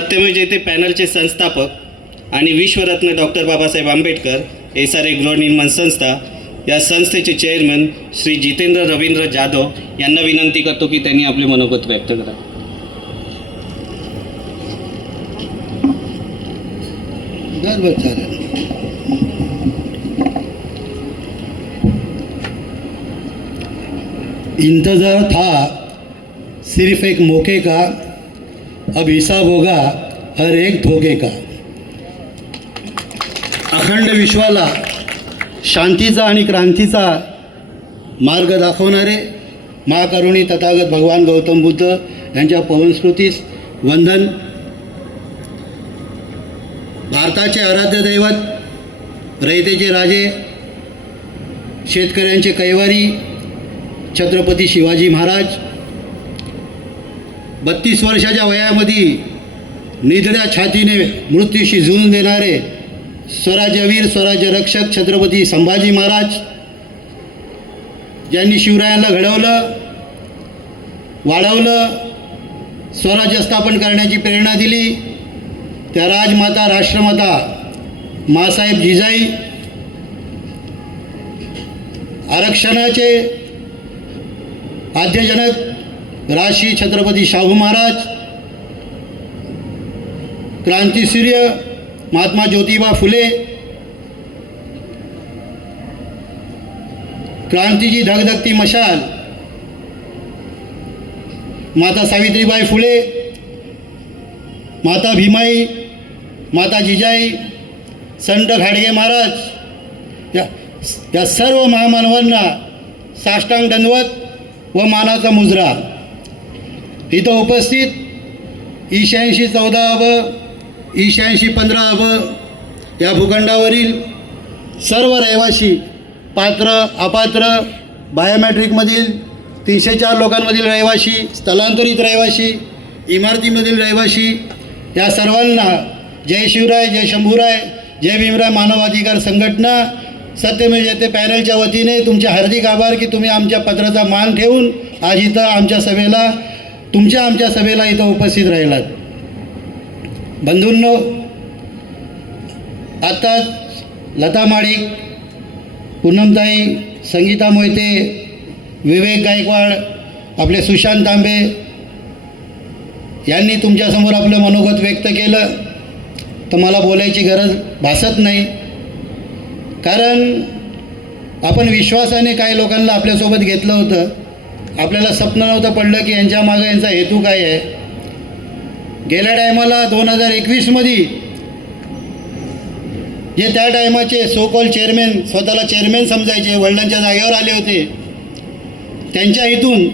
सत्यमेव जयते पॅनलचे संस्थापक आणि विश्वरत्न डॉक्टर बाबासाहेब आंबेडकर एसआरए गृहनिर्माण संस्था या संस्थेचे चेअरमन श्री जितेंद्र रवींद्र जाधव यांना विनंती करतो की त्यांनी आपले मनोगत व्यक्त करा. इंतज़ार था सिर्फ एक मौके का, अब हिसाब होगा हर एक धोखे का. अखंड विश्वाला शांतीचा आणि क्रांतीचा मार्ग दाखवणारे महाकरुणी तथागत भगवान गौतम बुद्ध यांच्या पवनस्मृतीस वंदन. भारताचे आराध्य दैवत, रयतेचे राजे, शेतकऱ्यांचे कैवारी छत्रपती शिवाजी महाराज 32 वर्षाच्या वयामध्ये निधड्या छातीने मृत्यूशी झुंज देणारे स्वराज्यवीर, स्वराज्य रक्षक छत्रपती संभाजी महाराज, ज्यांनी शिवरायांना घडवलं, वाढवलं, स्वराज्य स्थापन करण्याची प्रेरणा दिली, त्या राजमाता, राष्ट्रमाता मासाहेब जिजाई, आरक्षणाचे आद्यजनक राजश्री छत्रपती शाहू महाराज, क्रांतीसूर्य महात्मा ज्योतिबा फुले, क्रांतीची धगधगती मशाल माता सावित्रीबाई फुले, माता भीमाई, माता जिजाई, संत घाडगे महाराज या सर्व महामानवांना साष्टांग दंडवत व मानाचा मुजरा. इथं उपस्थित 8614 अबं 8615 अबं या भूखंडावरील सर्व रहिवासी, पात्र अपात्र, बायोमॅट्रिकमधील 304 लोकांमधील रहिवासी, स्थलांतरित रहिवासी, इमारतीमधील रहिवासी या सर्वांना जय शिवराय, जय शंभूराय, जय भीमराय मानवाधिकार संघटना सत्यमेव जयते पॅनलच्या वतीने तुमचे हार्दिक आभार की तुम्ही आमच्या पत्राचा मान ठेवून आज इथं आमच्या सभेला इथं उपस्थित राहिलात. बंधूंनो, आत्ताच लता माडिक, पूनमताई, संगीता मोहिते, विवेक गायकवाड, आपले सुशांत तांबे यांनी तुमच्यासमोर आपलं मनोगत व्यक्त केलं, तर मला बोलायची गरज भासत नाही. कारण आपण विश्वासाने काही लोकांना आपल्यासोबत घेतलं होतं. आपल्याला स्वप्न नव्हतं पडलं की यांच्या मागं यांचा हेतू काय आहे. गेल्या टायमाला 2021मध्ये जे त्या टायमाचे सो कॉल चेअरमॅन, स्वतःला चेअरमॅन समजायचे, वडिलांच्या जागेवर आले होते, त्यांच्या इथून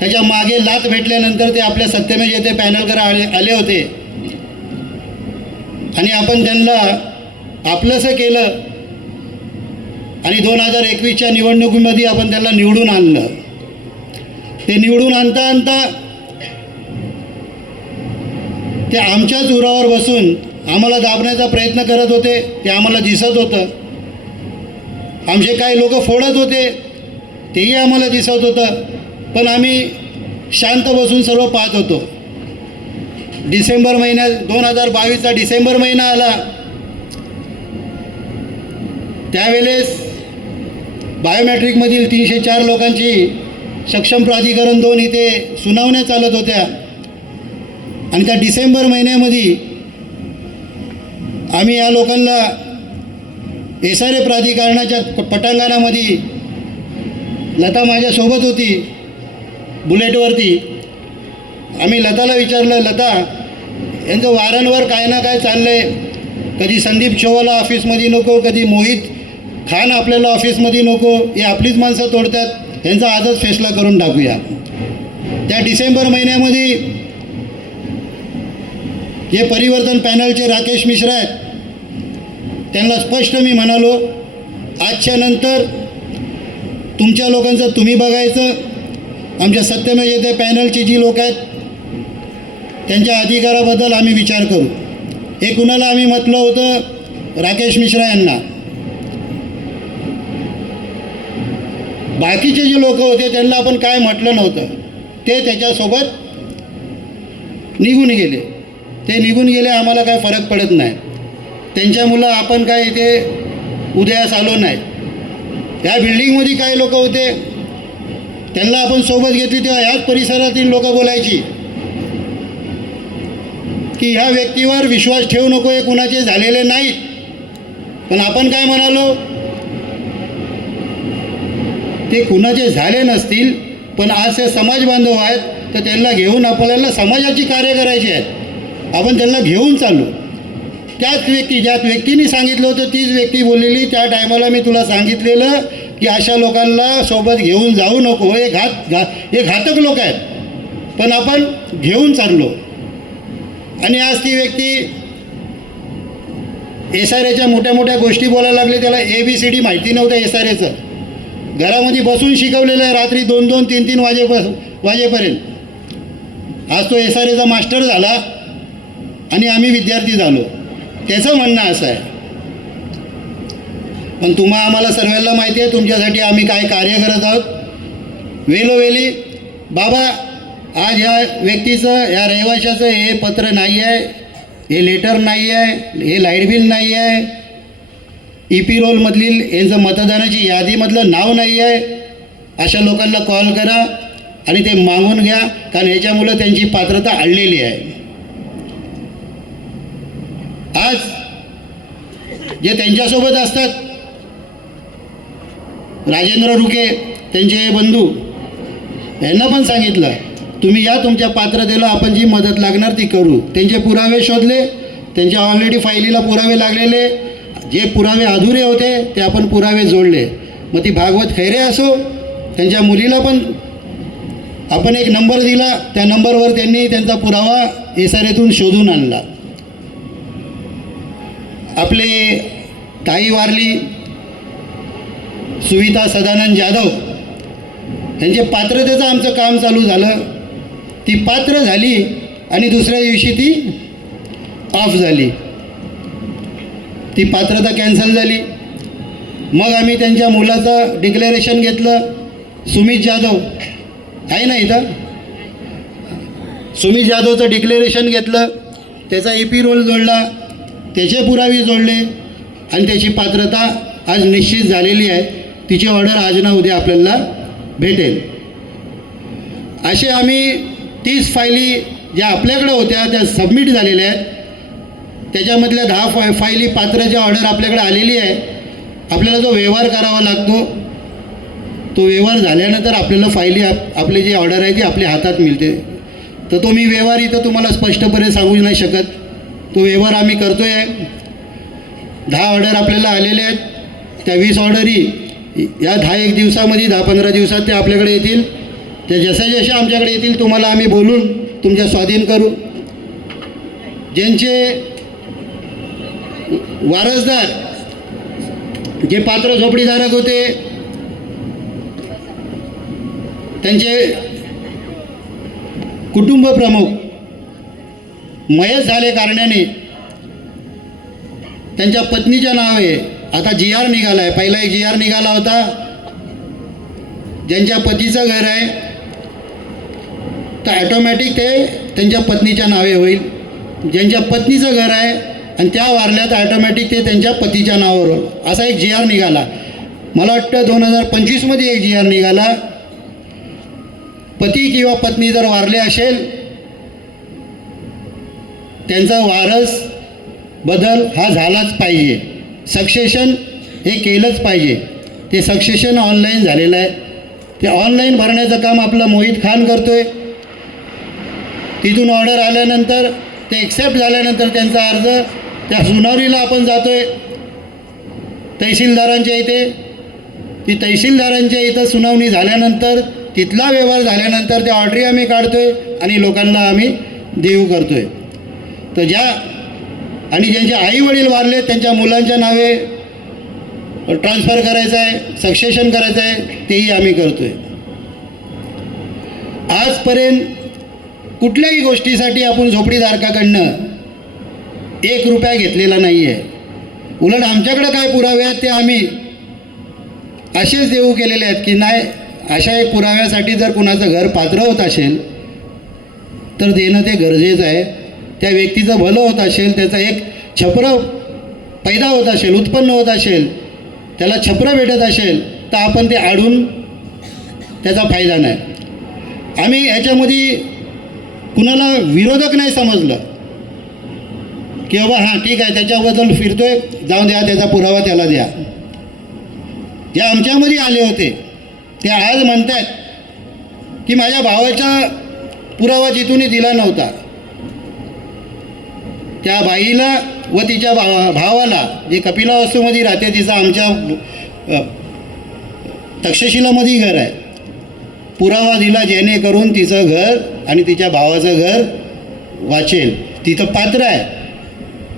त्याच्या मागे लाथ भेटल्यानंतर ते आपल्या सत्यमेव जयते पॅनलकडे आले होते आणि आपण त्यांना आपलंसं केलं आणि 2021च्या निवडणुकीमध्ये आपण त्यांना निवडून आणलं. ते निवडून आणता ते आमच्याच उरावर बसून आम्हाला दाबण्याचा प्रयत्न करत होते. ते आम्हाला दिसत होतं. आमचे काही लोक फोडत होते, तेही आम्हाला दिसत होतं. पण आम्ही शांत बसून सर्व पाहत होतो. डिसेंबर महिन्यात 2022चा डिसेंबर महिना आला. त्यावेळेस बायोमॅट्रिकमधील 304 लोकांची सक्षम प्राधिकरण 2 इथे सुनावण्या चालत होत्या आणि त्या डिसेंबर महिन्यामध्ये आम्ही या लोकांना एसआरए प्राधिकरणाच्या पटांगणामध्ये, लता माझ्यासोबत होती बुलेटवरती, आम्ही लताला विचारलं, लता यांचं वारंवार काय ना काय चाललं आहे. कधी संदीप चौवाला ऑफिसमध्ये नको, कधी मोहित खान आपल्याला ऑफिसमध्ये नको, हे आपलीच माणसं तोडतात, यांचा आजच फैसला करून टाकूया. त्या डिसेंबर महिन्यामध्ये जे परिवर्तन पॅनलचे राकेश मिश्रा आहेत, त्यांना स्पष्ट मी म्हणालो, आजच्या नंतर तुमच्या लोकांचं तुम्ही बघायचं. आमच्या सत्यमेव जयते पॅनलची जी लोक आहेत त्यांच्या अधिकाराबद्दल आम्ही विचार करू. हे कुणाला आम्ही म्हटलं होतं, राकेश मिश्रा यांना. बाकीचे जे लोक होते त्यांना आपण काय म्हटलं नव्हतं, ते त्याच्यासोबत निघून गेले. ते निघून गेले, आम्हाला काय फरक पडत नाही. त्यांच्या मुलं आपण काय इथे उदयास आलो नाही. या बिल्डिंगमध्ये काही लोक होते, त्यांना आपण सोबत घेतली तेव्हा ह्याच परिसरातील लोक बोलायची की ह्या व्यक्तीवर विश्वास ठेवू नको, हे कुणाचे झालेले नाहीत. पण आपण काय म्हणालो, ते कुणाचे झाले नसतील, पण आज ते समाज बांधव आहेत, तर त्यांना घेऊन आपल्याला समाजाची कार्य करायची आहेत. आपण त्यांना घेऊन चाललो. त्याच व्यक्ती, ज्या व्यक्तीने सांगितलं होतं तीच व्यक्ती बोललेली त्या टायमाला, मी तुला सांगितलेलं की अशा लोकांना सोबत घेऊन जाऊ नको, हे घातक लोक आहेत. पण आपण घेऊन चाललो. आणि आज ती व्यक्ती SRAच्या मोठ्या मोठ्या गोष्टी बोलायला लागले. त्याला ABCD माहिती नव्हतं SRAचं. घरामध्ये बसून शिकवलेलं आहे रात्री 2-2, 3-3 वाजेपर्यंत. आज तो SRAचा मास्टर झाला आणि आम्ही विद्यार्थी झालो. त्याचं म्हणणं असं आहे. पण आम्हाला सर्वांना माहिती आहे तुमच्यासाठी आम्ही काय कार्य करत आहोत. वेळोवेळी बाबा, आज ह्या व्यक्तीचं, या रहिवाशाचं हे पत्र नाही आहे, हे लेटर नाही आहे, हे लाईट बिल नाही आहे, EP रोलमधील यांचं मतदानाची यादीमधलं नाव नाही आहे, अशा लोकांना कॉल करा आणि ते मागून घ्या, कारण ह्याच्यामुळं त्यांची पात्रता अडलेली आहे. आज जे त्यांच्यासोबत असतात, राजेंद्र रुके त्यांचे बंधू, यांना पण सांगितलं तुम्ही या, तुमच्या पात्रतेला आपण जी मदत लागणार ती करू. त्यांचे पुरावे शोधले, त्यांच्या ऑलरेडी फायलीला पुरावे लागलेले, जे पुरावे अधुरे होते ते आपण पुरावे जोडले. मग ती भागवत खैरे असो, त्यांच्या मुलीला पण आपण एक नंबर दिला, त्या नंबरवर त्यांनी त्यांचा पुरावा SRAतून शोधून आणला. आपले ताई वारली सुविता सदानंद जाधव, त्यांचे पात्रतेचं आमचं काम चालू झालं. ती पात्र झाली आणि दुसऱ्या दिवशी ती ऑफ झाली. ती पात्रता कॅन्सल झाली. मग आम्ही त्यांच्या मुलाचं डिक्लेरेशन घेतलं. सुमित जाधव आहे ना इथं, सुमित जाधवचं डिक्लेरेशन घेतलं, त्याचा EP रोल जोडला, त्याचे पुरावे जोडले आणि त्याची पात्रता आज निश्चित झालेली आहे. तिची ऑर्डर आज ना उद्या आपल्याला भेटेल. असे आम्ही 30 फायली ज्या आपल्याकडे होत्या त्या सबमिट झालेल्या आहेत. त्याच्यामधल्या 10 फायली पात्राची ऑर्डर आपल्याकडे आलेली आहे. आपल्याला जो व्यवहार करावा लागतो, तो व्यवहार झाल्यानंतर आपल्याला फायली आपली जी ऑर्डर आहे ती आपल्या हातात मिळते. तर तो मी व्यवहार इथं तुम्हाला स्पष्टपणे सांगू नाही शकत. तो व्यवहार आम्ही करतो आहे. 10 ऑर्डर आपल्याला आलेले आहेत. त्या 20 ऑर्डरी या 10-1 दिवसामध्ये, 10-15 दिवसात ते आपल्याकडे येतील. त्या जशा आमच्याकडे येतील तुम्हाला आम्ही बोलून तुमच्या स्वाधीन करू. ज्यांचे वारसदार, जे पात्र झोपडीधारक होते, त्यांचे कुटुंब प्रमुख मयत झाले कारणाने त्यांच्या पत्नीच्या नावे आता GR निघाला आहे. पहिला एक GR निघाला होता. ज्यांच्या पतीचं घर आहे तर ॲटोमॅटिक ते त्यांच्या पत्नीच्या नावे होईल. ज्यांच्या पत्नीचं घर आहे आणि त्या वारल्या तर ॲटोमॅटिक ते त्यांच्या पतीच्या नावावर होईल. असा एक GR निघाला. मला वाटतं 2025मध्ये एक GR निघाला. पती किंवा पत्नी जर वारले असेल, त्यांचा वारस बदल हा झालाच पाहिजे. सक्सेशन हे केलंच पाहिजे. ते सक्सेशन ऑनलाईन झालेलं आहे. ते ऑनलाईन भरण्याचं काम आपलं मोहित खान करतो आहे. तिथून ऑर्डर आल्यानंतर ते एक्सेप्ट झाल्यानंतर त्यांचा अर्ज त्या सुनावणीला आपण जातो आहे तहसीलदारांच्या इथे. ती तहसीलदारांच्या इथं सुनावणी झाल्यानंतर, तिथला व्यवहार झाल्यानंतर त्या ऑर्डरी आम्ही काढतो आहे आणि लोकांना आम्ही देऊ करतो आहे. तर आणि ज्यांचे आईवडील वारले त्यांच्या मुलांच्या नावे ट्रान्सफर करायचं आहे, सक्सेशन करायचं आहे, तेही आम्ही करतो आहे. आजपर्यंत कुठल्याही गोष्टीसाठी आपण झोपडीधारकाकडनं 1 रुपया घेतलेला नाही आहे. उलट आमच्याकडे काय पुरावे आहेत ते आम्ही असेच देऊ केलेले आहेत की नाही, अशा एक पुराव्यासाठी जर कुणाचं घर पात्र होत असेल तर देणं ते गरजेचं आहे. त्या व्यक्तीचं भलं होत असेल, त्याचा एक छपरं पैदा होत असेल, उत्पन्न होत असेल, त्याला छपरं भेटत असेल, तर आपण ते आडून त्याचा फायदा नाही. आम्ही याच्यामध्ये कुणाला विरोधक नाही समजलं की बाबा हां ठीक आहे त्याच्याबद्दल फिरतोय, जाऊन द्या, त्याचा पुरावा त्याला द्या. जे आमच्यामध्ये आले होते ते आज म्हणतात की माझ्या भावाचा पुरावा जिथूनही दिला नव्हता. त्या बाईला व तिच्या भावाला, जे कपिला वास्तूमध्ये राहते, तिचं आमच्या तक्षशिलामध्ये घर आहे, पुरावा दिला जेणेकरून तिचं घर आणि तिच्या भावाचं घर वाचेल. तिथं पात्र आहे.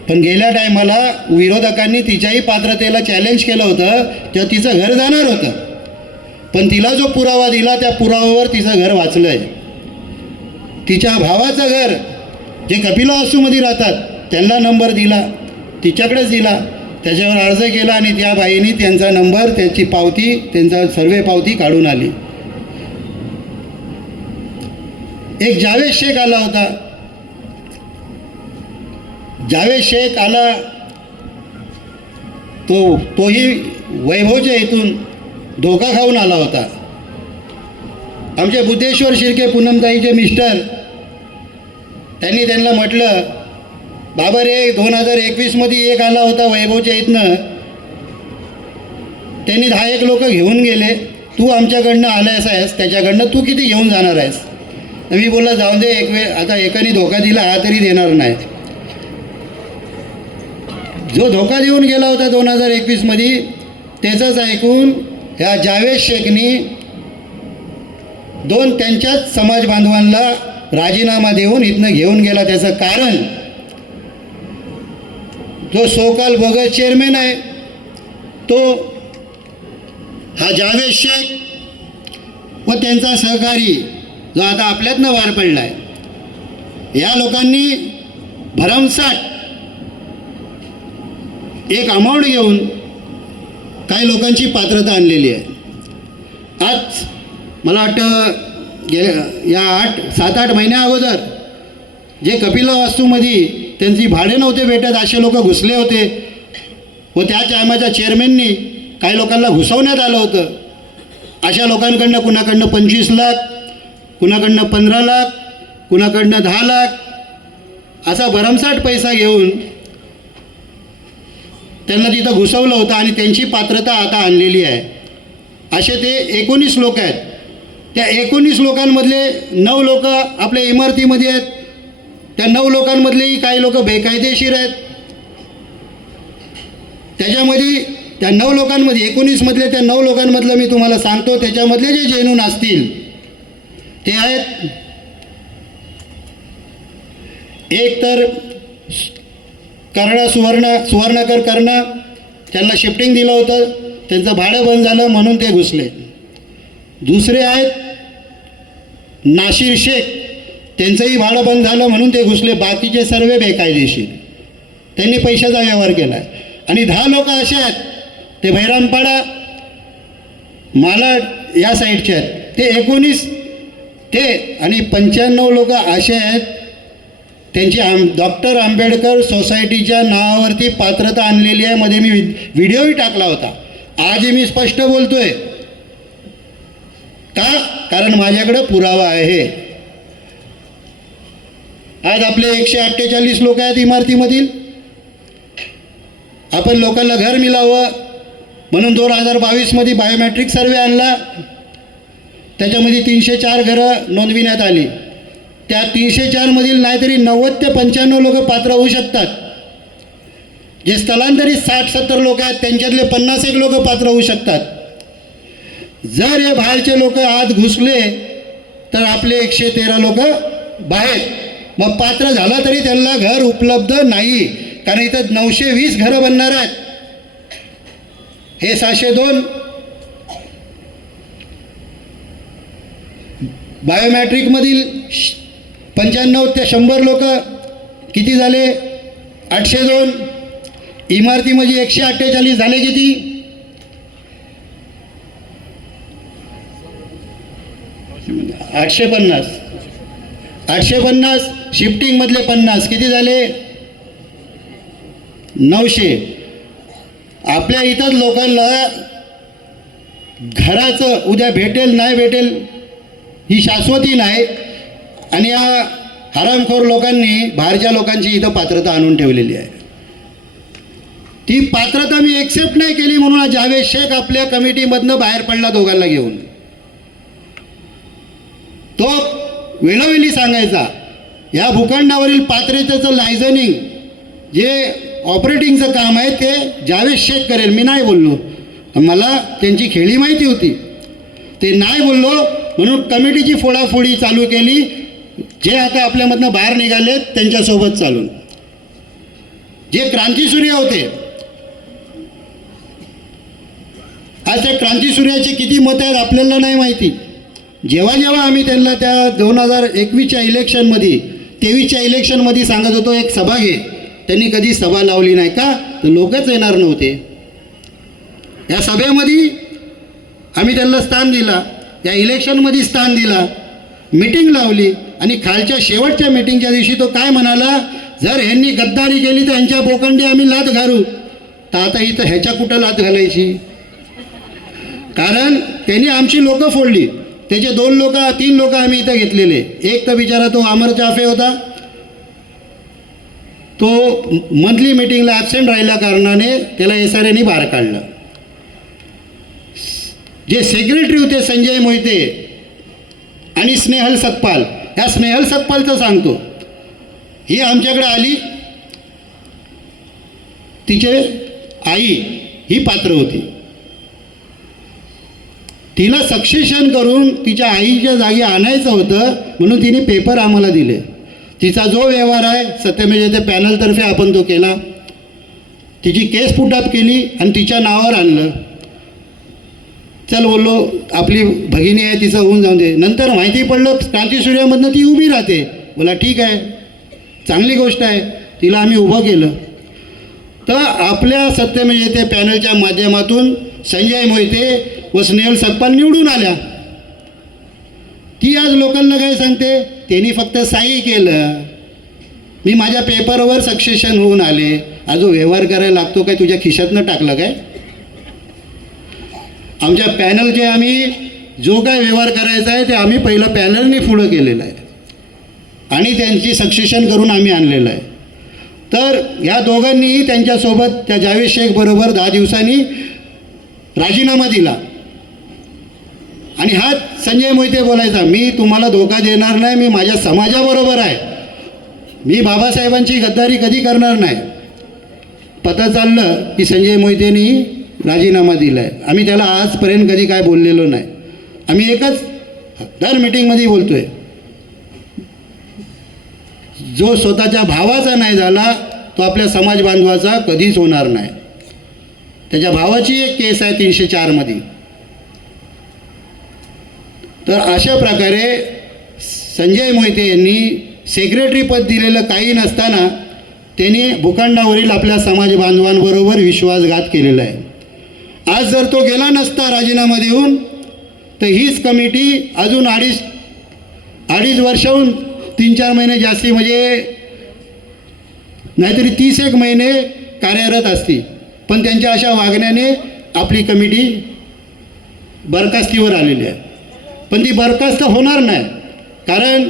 पण गेल्या टायमाला विरोधकांनी तिच्याही पात्रतेला चॅलेंज केलं होतं, तेव्हा तिचं घर जाणार होतं. पण तिला जो पुरावा दिला त्या पुराव्यावर तिचं घर वाचलं आहे. तिच्या भावाचं घर, जे कपिला वास्तूमध्ये राहतात, त्यांना नंबर दिला, तिच्याकडेच दिला, त्याच्यावर अर्ज केला आणि त्या बाईंनी त्यांचा नंबर, त्यांची पावती, त्यांचा सर्वे पावती काढून आली. एक जावेद शेख आला होता. जावेद शेख आला, तोही वैभवच्या इथून धोका खाऊन आला होता. आमचे बुद्धेश्वर शिर्के पूनमताईचे मिस्टर, त्यांनी त्यांना म्हटलं, बाबा रे 2021मध्ये एक आला होता वैभवच्या इथनं, त्यांनी 10 लोक घेऊन गेले, तू आमच्याकडनं आलायस आहेस, त्याच्याकडनं तू किती घेऊन जाणार आहेस? मी बोलला जाऊन दे, एक वेळ आता एकाने धोका दिला, हा तरी देणार नाही. जो धोका देऊन गेला होता 2021मध्ये, त्याचंच ऐकून ह्या जावेद शेखनी 2 त्यांच्याच समाज बांधवांना राजीनामा देऊन इथनं घेऊन गेला. त्याचं कारण, जो सोकाल बोगस चेअरमॅन आहे तो हा जावेद शेख व त्यांचा सहकारी, जो आता आपल्यातनं वार पडला आहे, या लोकांनी भरमसाठ एक अमाऊंट घेऊन काही लोकांची पात्रता आणलेली आहे. आज मला वाटतं या 7-8 महिन्या अगोदर जे कपिला वास्तूमध्ये त्यांची भाडे नव्हते भेटत, असे लोक घुसले होते व त्या टायमाच्या चेअरमॅननी काही लोकांना घुसवण्यात आलं होतं. अशा लोकांकडनं कुणाकडनं 25 लाख, कुणाकडनं 15 लाख, कुणाकडनं 10 लाख असा भरमसाठ पैसा घेऊन त्यांना तिथं घुसवलं होतं आणि त्यांची पात्रता आता आणलेली आहे. असे ते 19 लोक आहेत. त्या 19 लोकांमधले 9 लोक आपल्या इमारतीमध्ये आहेत. त्या 9 लोकांमधलेही काही लोक बेकायदेशीर आहेत. त्याच्यामध्ये त्या 9 लोकांमध्ये 19 मधले त्या 9 लोकांमधलं मी तुम्हाला सांगतो, त्याच्यामधले जे जेनून असतील ते आहेत, एक तर सुवर्णकर कर्ण, त्यांना शिफ्टिंग दिलं होतं, त्यांचं भाडं बंद झालं म्हणून ते घुसले. दुसरे आहेत नाशिर शेख, त्यांचंही भाडं बंद झालं म्हणून ते घुसले. बाकीचे सर्व बेकायदेशीर, त्यांनी पैशाचा व्यवहार केला आहे. आणि 10 लोक असे आहेत, ते भैरामपाडा, मालाड या साईडचे आहेत. ते 19 ते आणि 95 लोक असे आहेत, त्यांची डॉक्टर आंबेडकर सोसायटीच्या नावावरती पात्रता आणलेली आहे. मध्ये मी व्हिडिओही टाकला होता. आजही मी स्पष्ट बोलतोय. का? कारण माझ्याकडे पुरावा आहे. आज आपले 148 लोक आहेत इमारतीमधील. आपण लोकांना घर मिळावं म्हणून 2022मध्ये बायोमेट्रिक सर्वे आणला. त्याच्यामध्ये 304 घरं नोंदविण्यात आली. त्या 304 मधील नाहीतरी 90 ते 95 लोक पात्र होऊ शकतात. जे स्थलांतरित 60-70 लोक आहेत त्यांच्यातले 50 लोक पात्र होऊ शकतात. जर हे बाहेरचे लोक आत घुसले तर आपले 113 लोक बाहेर. मग पात्र झाला तरी त्यांना घर उपलब्ध नाही, कारण इथं 920 घरं बनणार आहेत. हे 702 बायोमॅट्रिकमधील 95 ते 100 लोक किती झाले? 802. इमारतीमध्ये 148 झाले किती? 850. 850 शिफ्टिंगमधले 50 किती झाले? 900. आपल्या इथंच लोकांना घराचं उद्या भेटेल नाही भेटेल ही शाश्वती नाही, आणि या हरामखोर लोकांनी बाहेरच्या लोकांची इथं पात्रता आणून ठेवलेली आहे. ती पात्रता मी एक्सेप्ट नाही केली म्हणून आज जावेद शेख आपल्या कमिटीमधनं बाहेर पडला दोघांना घेऊन. तो वेळोवेळी सांगायचा या भूखंडावरील पात्रतेचं लायझनिंग जे ऑपरेटिंगचं काम आहे ते जावेद शेख करेल. मी नाही बोललो, मला त्यांची खेळी माहिती होती, ते नाही बोललो म्हणून कमिटीची फोडाफोडी चालू केली. जे आता आपल्यामधनं बाहेर निघाले त्यांच्यासोबत चालून, जे क्रांतीसूर्य होते, आज त्या क्रांतीसूर्याचे किती मतं आहेत आपल्याला नाही माहिती. जेव्हा जेव्हा आम्ही त्यांना त्या 2021च्या इलेक्शनमध्ये 23च्या इलेक्शनमध्ये सांगत होतो एक सभा घे, त्यांनी कधी सभा लावली नाही का? तर लोकच येणार नव्हते. या सभेमध्ये आम्ही त्यांना स्थान दिला, या इलेक्शनमध्ये स्थान दिला, मीटिंग लावली, आणि खालच्या शेवटच्या मीटिंगच्या दिवशी तो काय म्हणाला, जर ह्यांनी गद्दारी केली तर ह्यांच्या बोकंडी आम्ही लाथ घालू. तर आता इथं ह्याच्या कुठं लाथ घालायची? कारण त्यांनी आमची लोकं फोडली. त्याचे 3 लोक आम्ही इथं घेतलेले. एक तर बिचारा तो अमर चाफे होता, तो मंथली मीटिंगला ॲबसेंट राहिल्या कारणाने त्याला SRAने बाहेर काढलं. जे सेक्रेटरी होते संजय मोहिते आणि स्नेहल सकपाल, ह्या स्नेहल सकपालचं सांगतो, ही आमच्याकडे आली, तिचे आई ही पात्र होती, तिला सक्सेशन करून तिच्या आईच्या जागी आणायचं होतं म्हणून तिने पेपर आम्हाला दिले. तिचा जो व्यवहार आहे सत्यमेव पॅनलतर्फे आपण तो केला, तिची केस पुटअप केली आणि तिच्या नावावर आणलं. चल बोललो आपली भगिनी आहे तिचं होऊन जाऊन दे. नंतर माहिती पडलं क्रांतीसूर्यामधनं ती उभी राहते. बोला ठीक आहे, चांगली गोष्ट आहे, तिला आम्ही उभं केलं. तर आपल्या सत्यमेव पॅनलच्या माध्यमातून संजय मोहिते व स्नेहल सकपाल निवडून आल्या. ती आज लोकांना काय सांगते, त्यांनी फक्त सही केलं, मी माझ्या पेपरवर सक्सेशन होऊन आले. आज जो व्यवहार करायला लागतो काय तुझ्या खिशातनं टाकलं काय? आमच्या पॅनलचे आम्ही जो काय व्यवहार करायचा आहे ते आम्ही पहिलं पॅनलने पुढं केलेलं आहे आणि त्यांची सक्सेशन करून आम्ही आणलेलं आहे. तर ह्या दोघांनीही त्यांच्यासोबत त्या जावेद शेख बरोबर 10 दिवसांनी राजीनामा दिला. आणि हा संजय मोहिते बोलायचा, मी तुम्हाला धोका देणार नाही, मी माझ्या समाजाबरोबर आहे, मी बाबासाहेबांची गद्दारी कधी करणार नाही. पता चाललं की संजय मोहितेनी राजीनामा दिला आहे. आम्ही त्याला आजपर्यंत कधी काय बोललेलो नाही. आम्ही एकच दर मीटिंगमध्ये बोलतो आहे, जो स्वतःच्या भावाचा नाही झाला तो आपल्या समाज बांधवाचा कधीच होणार नाही. त्याच्या भावाची एक केस आहे 304 मध्ये. तर अशा प्रकारे संजय मोहिते यांनी सेक्रेटरी पद दिलेलं काही नसताना त्यांनी भूखंडावरील आपल्या समाज बांधवांबरोबर विश्वासघात केलेला आहे. आज जर तो गेला नसता राजीनामा देऊन तर हीच कमिटी अजून अडीच वर्षाहून 3-4 महिने जास्ती म्हणजे नाहीतरी 30 महिने कार्यरत असती. पण त्यांच्या अशा वागण्याने आपली कमिटी बरखास्तीवर आलेली आहे. पण ती बरखास्त होणार नाही, कारण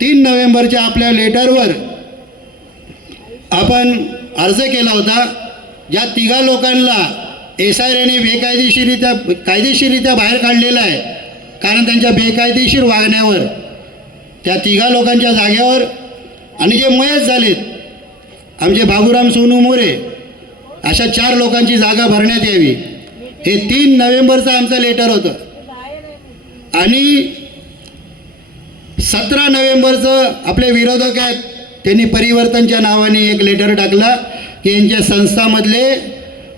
3 नोव्हेंबरच्या आपल्या लेटरवर आपण अर्ज केला होता. ज्या 3 लोकांना SRAने कायदेशीररित्या बाहेर काढलेलं आहे कारण त्यांच्या बेकायदेशीर वागण्यावर, त्या 3 लोकांच्या जागेवर आणि जे मयत झालेत आमचे बाबूराम सोनू मोरे, अशा 4 लोकांची जागा भरण्यात यावी, हे 3 नोव्हेंबरचं आमचं लेटर होतं. आणि 17 नोव्हेंबरचं आपले विरोधक आहेत त्यांनी परिवर्तनच्या नावाने एक लेटर टाकला की यांच्या संस्थामधले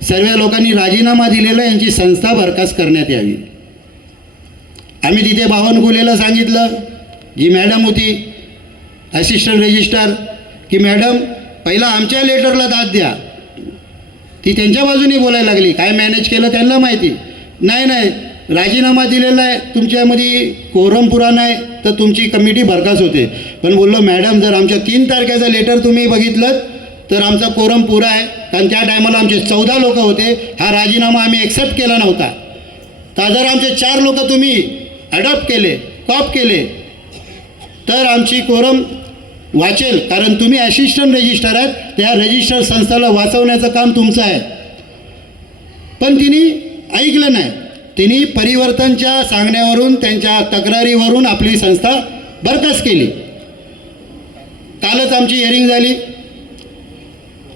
सर्व लोकांनी राजीनामा दिलेला, यांची संस्था बरखास्त करण्यात यावी. आम्ही तिथे बावनकुलेला सांगितलं, जी मॅडम होती असिस्टंट रजिस्ट्रार, की मॅडम पहिला आमच्या लेटरला दाद द्या. ती त्यांच्या बाजूने बोलायला लागली, काय मॅनेज केलं त्यांना माहिती. नाही राजीनामा दिलेला आहे, तुमच्यामध्ये कोरम पुरा नाही तर तुमची कमिटी बरखास्त होते. पण बोललो मॅडम जर आमच्या 3 तारखेचं लेटर तुम्ही बघितलं तर आमचा कोरम पुरा आहे, कारण त्या टायमाला आमचे 14 लोक होते. हा राजीनामा आम्ही एक्सेप्ट केला नव्हता. तर जर आमचे 4 लोक तुम्ही अडॉप्ट केले, कॉप केले तर आमची कोरम वाचेल, कारण तुम्ही असिस्टंट रजिस्टर आहेत. त्या रजिस्टर संस्थाला वाचवण्याचं काम तुमचं आहे. पण तिने ऐकलं नाही. तिने परिवर्तनच्या सांगण्यावरून, त्यांच्या तक्रारीवरून आपली संस्था बरखास्त केली. कालच आमची हिअरिंग झाली.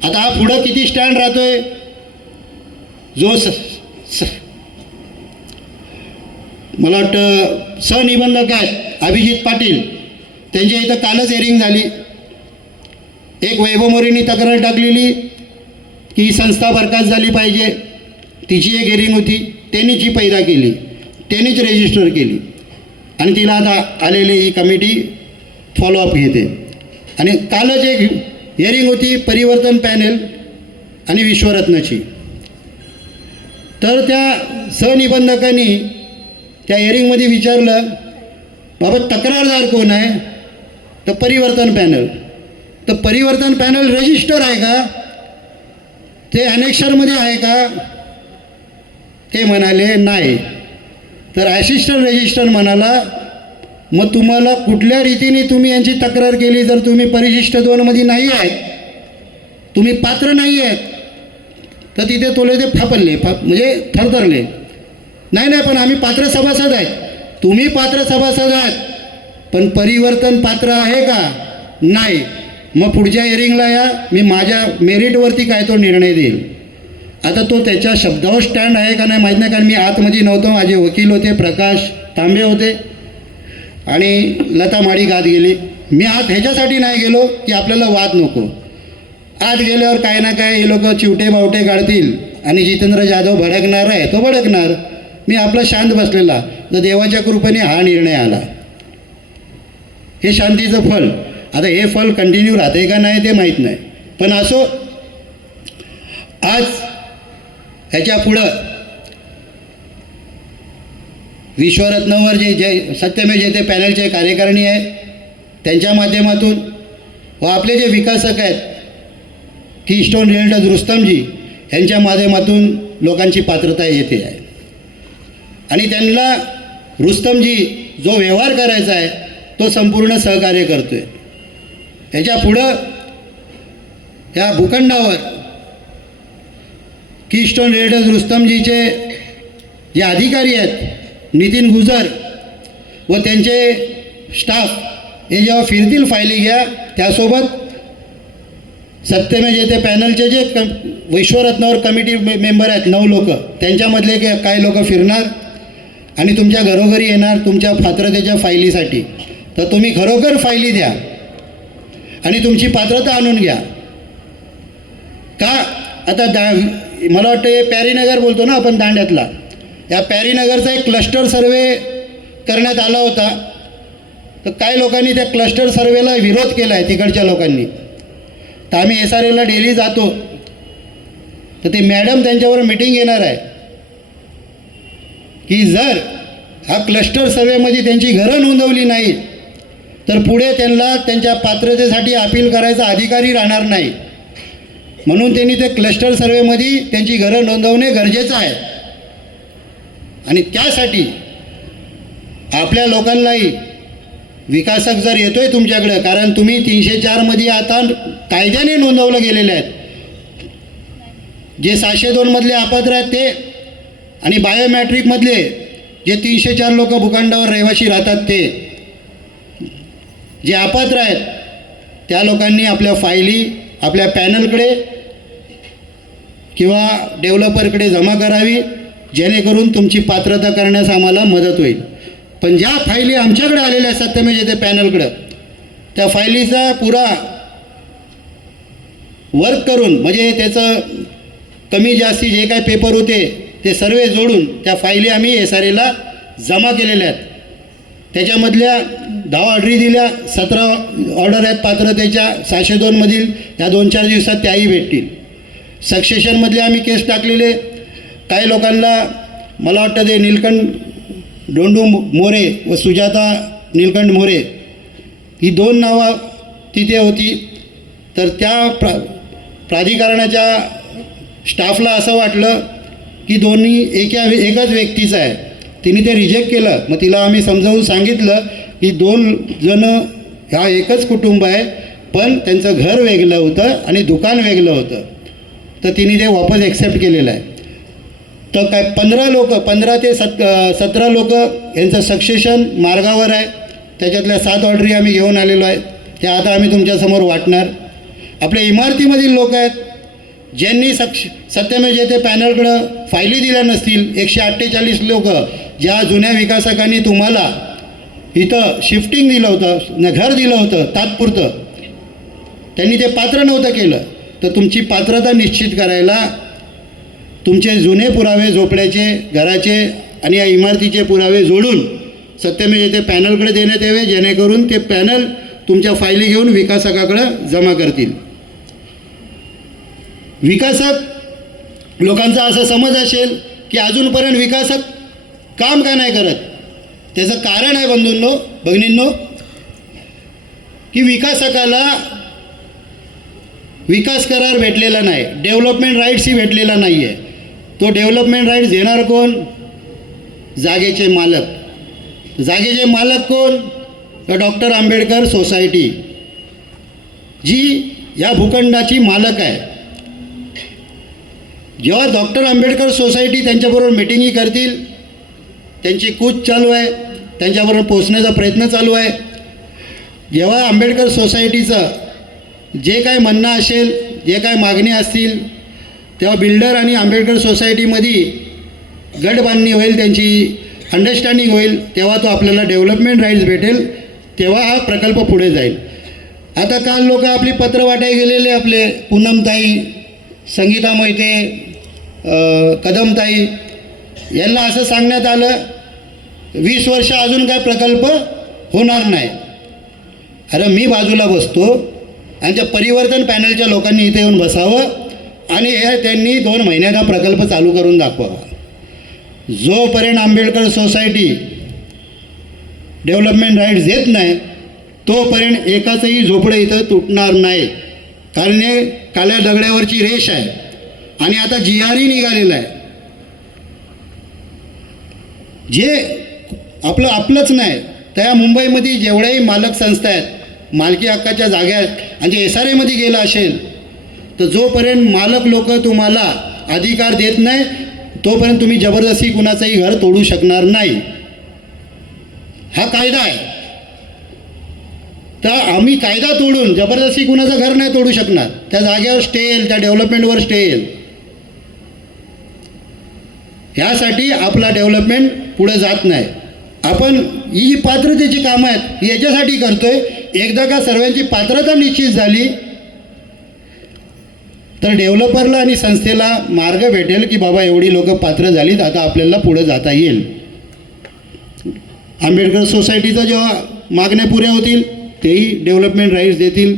आता हा पुढं किती स्टँड राहतोय, जो मला वाटतं सहनिबंधक आहेत अभिजित पाटील, त्यांच्या इथं कालच हिअरिंग झाली. एक वैभव मोरेंनी तक्रार टाकलेली की ही संस्था बरखास्त झाली पाहिजे. तिची एक हिअरिंग होती, त्यांनीच ही पैदा केली, त्यांनीच रजिस्टर केली आणि तिला आता आलेली ही कमिटी फॉलोअप घेते. आणि कालच एक हिअरिंग होती परिवर्तन पॅनेल आणि विश्वरत्नची. तर त्या सहनिबंधकांनी त्या हिअरिंगमध्ये विचारलं, बाबा तक्रारदार कोण आहे? तर परिवर्तन पॅनल. तर परिवर्तन पॅनल रजिस्टर आहे का? ते ॲनेक्शरमध्ये आहे का? ते म्हणाले नाही. तर ॲसिस्टंट रजिस्टर म्हणाला, मग तुम्हाला कुठल्या रीतीने तुम्ही यांची तक्रार केली? जर तुम्ही परिशिष्ट 2मध्ये नाही आहेत, तुम्ही पात्र नाही आहेत, तर तिथे तोले ते फापरले, म्हणजे थरथरले. नाही पण आम्ही पात्र सभासद आहेत. तुम्ही पात्र सभासद आहात, पण परिवर्तन पात्र आहे का? नाही. मग पुढच्या हिअरिंगला या, मी माझ्या मेरिटवरती काय तो निर्णय देईल. आता तो त्याच्या शब्दावर स्टँड आहे का नाही माहीत नाही, कारण मी आतमध्ये नव्हतो. माझे वकील होते, प्रकाश तांबे होते आणि लता माडिक आत गेली. मी आत ह्याच्यासाठी नाही गेलो की आपल्याला वाद नको. आत गेल्यावर काय ना काय हे लोक चिवटे बावटे काढतील आणि जितेंद्र जाधव भडकणार आहे, तो भडकणार. मी आपला शांत बसलेला. तर देवाच्या कृपेने हा निर्णय आला. हे शांतीचं फल. आता हे फल कंटिन्यू राहते का नाही ते माहीत नाही, पण असो. आज ह्याच्या पुढं विश्वरत्नवर जे सत्यमेव जयते पॅनलचे कार्यकारिणी आहे, त्यांच्या माध्यमातून व आपले जे विकासक आहेत कीस्टोन रिअल्टर्स रुस्तमजी, यांच्या माध्यमातून लोकांची पात्रता येते आहे. आणि त्यांना रुस्तमजी जो व्यवहार करायचा आहे तो संपूर्ण सहकार्य करतो आहे. ह्याच्या पुढं ह्या भूखंडावर कीस्टोन रिअल्टर्स रुस्तमजीचे जे अधिकारी आहेत नितीन गुजर व त्यांचे स्टाफ हे जेव्हा फिरतील फायली घ्या, त्यासोबत सत्यमेव जयते पॅनलचे जे विश्वरत्नावर कमिटी मेंबर आहेत 9 लोक, त्यांच्यामधले काही लोक फिरणार आणि तुमच्या घरोघरी येणार तुमच्या पात्रतेच्या फायलीसाठी. तर तुम्ही खरोखर फायली द्या आणि तुमची पात्रता आणून घ्या. का आता मला वाटतं हे पॅरीनगर बोलतो ना आपण दांड्यातला, या पॅरीनगरचा एक क्लस्टर सर्वे करण्यात आला होता. तर काही लोकांनी त्या क्लस्टर सर्वेला विरोध केला आहे तिकडच्या लोकांनी. तर आम्ही SRAला डेली जातो. तर ते मॅडम त्यांच्यावर मीटिंग येणार आहे की जर हा क्लस्टर सर्वेमध्ये त्यांची घरं नोंदवली नाही तर पुढे त्यांना त्यांच्या पात्रतेसाठी अपील करायचा अधिकारही राहणार नाही. म्हणून त्यांनी ते क्लस्टर सर्वेमध्ये त्यांची घरं नोंदवणे गरजेचं आहे. आणि त्यासाठी आपल्या लोकांनाही विकासक जर येतोय तुमच्याकडं, कारण तुम्ही 304मध्ये आता कायद्याने नोंदवलं गेलेले आहेत. जे 602मधले अपात्र आहेत ते आणि बायोमॅट्रिकमधले जे 304 लोक भूखंडावर रहिवाशी राहतात ते जे अपात्र आहेत, त्या लोकांनी आपल्या फायली आपल्या पॅनलकडे किंवा डेव्हलपरकडे जमा करावी, जेणेकरून तुमची पात्रता करण्यास आम्हाला मदत होईल. पण ज्या फायली आमच्याकडे आलेल्या आहेत सत्यमेव जयते पॅनलकडं, त्या फायलीचा पुरा वर्क करून, म्हणजे त्याचं कमी जास्ती जे काही पेपर होते ते सर्व जोडून त्या फायली आम्ही SRAला जमा केलेल्या आहेत. त्याच्यामधल्या 10 ऑर्डरी दिल्या, 17 ऑर्डर आहेत पात्रतेच्या 602मधील. या 2-4 दिवसात त्याही भेटतील. सक्सेशनमधले आम्ही केस टाकलेले. काही लोकांना मला वाटतं ते नीलकंठ डोंडू मोरे व सुजाता नीलकंठ मोरे ही 2 नावं तिथे होती. तर त्या प्राधिकरणाच्या स्टाफला असं वाटलं की दोन्ही एकच व्यक्तीचं आहे. तिने ते रिजेक्ट केलं. मग तिला आम्ही समजावून सांगितलं की 2 जणं हा एकच कुटुंब आहे, पण त्यांचं घर वेगळं होतं आणि दुकान वेगळं होतं. तर तिने ते वापस ॲक्सेप्ट केलेलं आहे. तर काय 15 ते 17 लोक यांचं सक्सेशन मार्गावर आहे. त्याच्यातल्या 7 ऑर्डरी आम्ही घेऊन आलेलो आहे. त्या आता आम्ही तुमच्यासमोर वाटणार. आपल्या इमारतीमधील लोक आहेत ज्यांनी सत्यमेव जयते पॅनलकडं फायली दिल्या नसतील. 148 लोक ज्या जुन्या विकासकांनी तुम्हाला इथं शिफ्टिंग दिलं होतं, घर दिलं होतं तात्पुरतं, त्यांनी ते पात्र नव्हतं केलं. तर तुमची पात्रता निश्चित करायला तुमचे जुने पुरावे झोपड्याचे, घराचे आणि या इमारतीचे पुरावे जोडून सत्यमेव जयते पॅनलकडे देण्यात यावे, जेणेकरून ते पॅनल तुमच्या फायली घेऊन विकासकाकडं जमा करतील. विकासक लोकांचा असा समज असेल की अजूनपर्यंत विकासक काम का नाही करत. त्याचं कारण आहे भगिनींनो की विकासकाला विकास करार भेटलेला नाही, डेव्हलपमेंट राईट्सही भेटलेला नाही आहे. तो डेव्हलपमेंट राईट्स देणार कोण? जागेचे मालक. जागेचे मालक कोण? तर डॉक्टर आंबेडकर सोसायटी, जी या भूखंडाची मालक आहे. जेव्हा डॉक्टर आंबेडकर सोसायटी त्यांच्याबरोबर मिटिंगी करतील, त्यांची कूच चालू आहे, त्यांच्याबरोबर पोचण्याचा प्रयत्न चालू आहे. जेव्हा आंबेडकर सोसायटीचं जे काय म्हणणं असेल, जे काय मागणी असतील, तेव्हा बिल्डर आणि आंबेडकर सोसायटीमध्ये गटबांधणी होईल, त्यांची अंडरस्टँडिंग होईल, तेव्हा तो आपल्याला डेव्हलपमेंट राईट्स भेटेल, तेव्हा हा प्रकल्प पुढे जाईल. आता काल लोक आपली पत्र वाटाय गेलेले, आपले पूनमताई, संगीता मोहिते, कदमताई यांना असं सांगण्यात आलं 20 वर्ष अजून काय प्रकल्प होणार नाही. अरे मी बाजूला बसतो आणि त्या परिवर्तन पॅनलच्या लोकांनी इथे येऊन बसावं आणि हे त्यांनी 2 महिन्यात हा प्रकल्प चालू करून दाखवावा. जोपर्यंत आंबेडकर सोसायटी डेव्हलपमेंट राईट्स देत नाही तोपर्यंत एकाचंही झोपडं इथं तुटणार नाही. कारण हे काळ्या दगड्यावरची रेष आहे आणि आता GRE निघालेलं आहे. जे आपलंच नाही, त्या मुंबईमध्ये जेवढ्याही मालक संस्था आहेत, मालकी हक्काच्या जागा आहेत आणि जे SRAमध्ये गेलं असेल, तर जोपर्यंत मालक लोक तुम्हाला अधिकार देत नाही तोपर्यंत तुम्ही जबरदस्ती कुणाचंही घर तोडू शकणार नाही. हा कायदा आहे. तर आम्ही कायदा तोडून जबरदस्ती कुणाचं घर नाही तोडू शकणार. त्या जागेवर स्टे येईल, त्या डेव्हलपमेंटवर स्टे येईल. ह्यासाठी आपला डेव्हलपमेंट पुढे जात नाही. आपण ही पात्रतेची कामं आहेत याच्यासाठी करतोय. एकदा का सर्वांची पात्रता निश्चित झाली तर डेव्हलपरला आणि संस्थेला मार्ग भेटेल की बाबा एवढी लोक पात्र झालीत, आता आपल्याला पुढे जाता येईल. आंबेडकर सोसायटीचा जेव्हा मागण्या पुऱ्या होतील तेही डेव्हलपमेंट राईट्स देतील,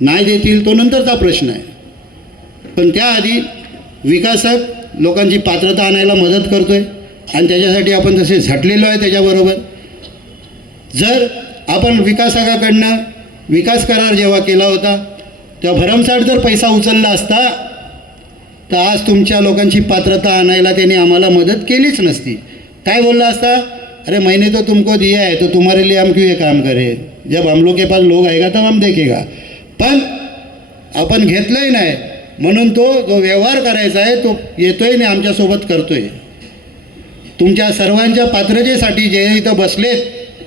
नाही देतील तो नंतरचा प्रश्न आहे. पण त्याआधी विकासक लोकांची पात्रता आणायला मदत करतो आहे आणि त्याच्यासाठी आपण तसे झटलेलो आहे. त्याच्याबरोबर जर आपण विकासकाकडनं विकास करार जेव्हा केला होता तेव्हा भरमसाठ जर पैसा उचलला असता तर आज तुमच्या लोकांची पात्रता आणायला त्यांनी आम्हाला मदत केलीच नसती. काय बोलला असता? अरे मैंने तो तुमको दिया है तो तुम्हारे लिए हम क्यों ये काम करें, जब हम लोग के पास लोग आएगा तब हम देखेगा. पण आपण घेतलंही नाही म्हणून तो जो व्यवहार करायचा आहे तो येतोय आणि आमच्यासोबत करतोय. तुमच्या सर्वांच्या पात्रतेसाठी जे इथं बसलेत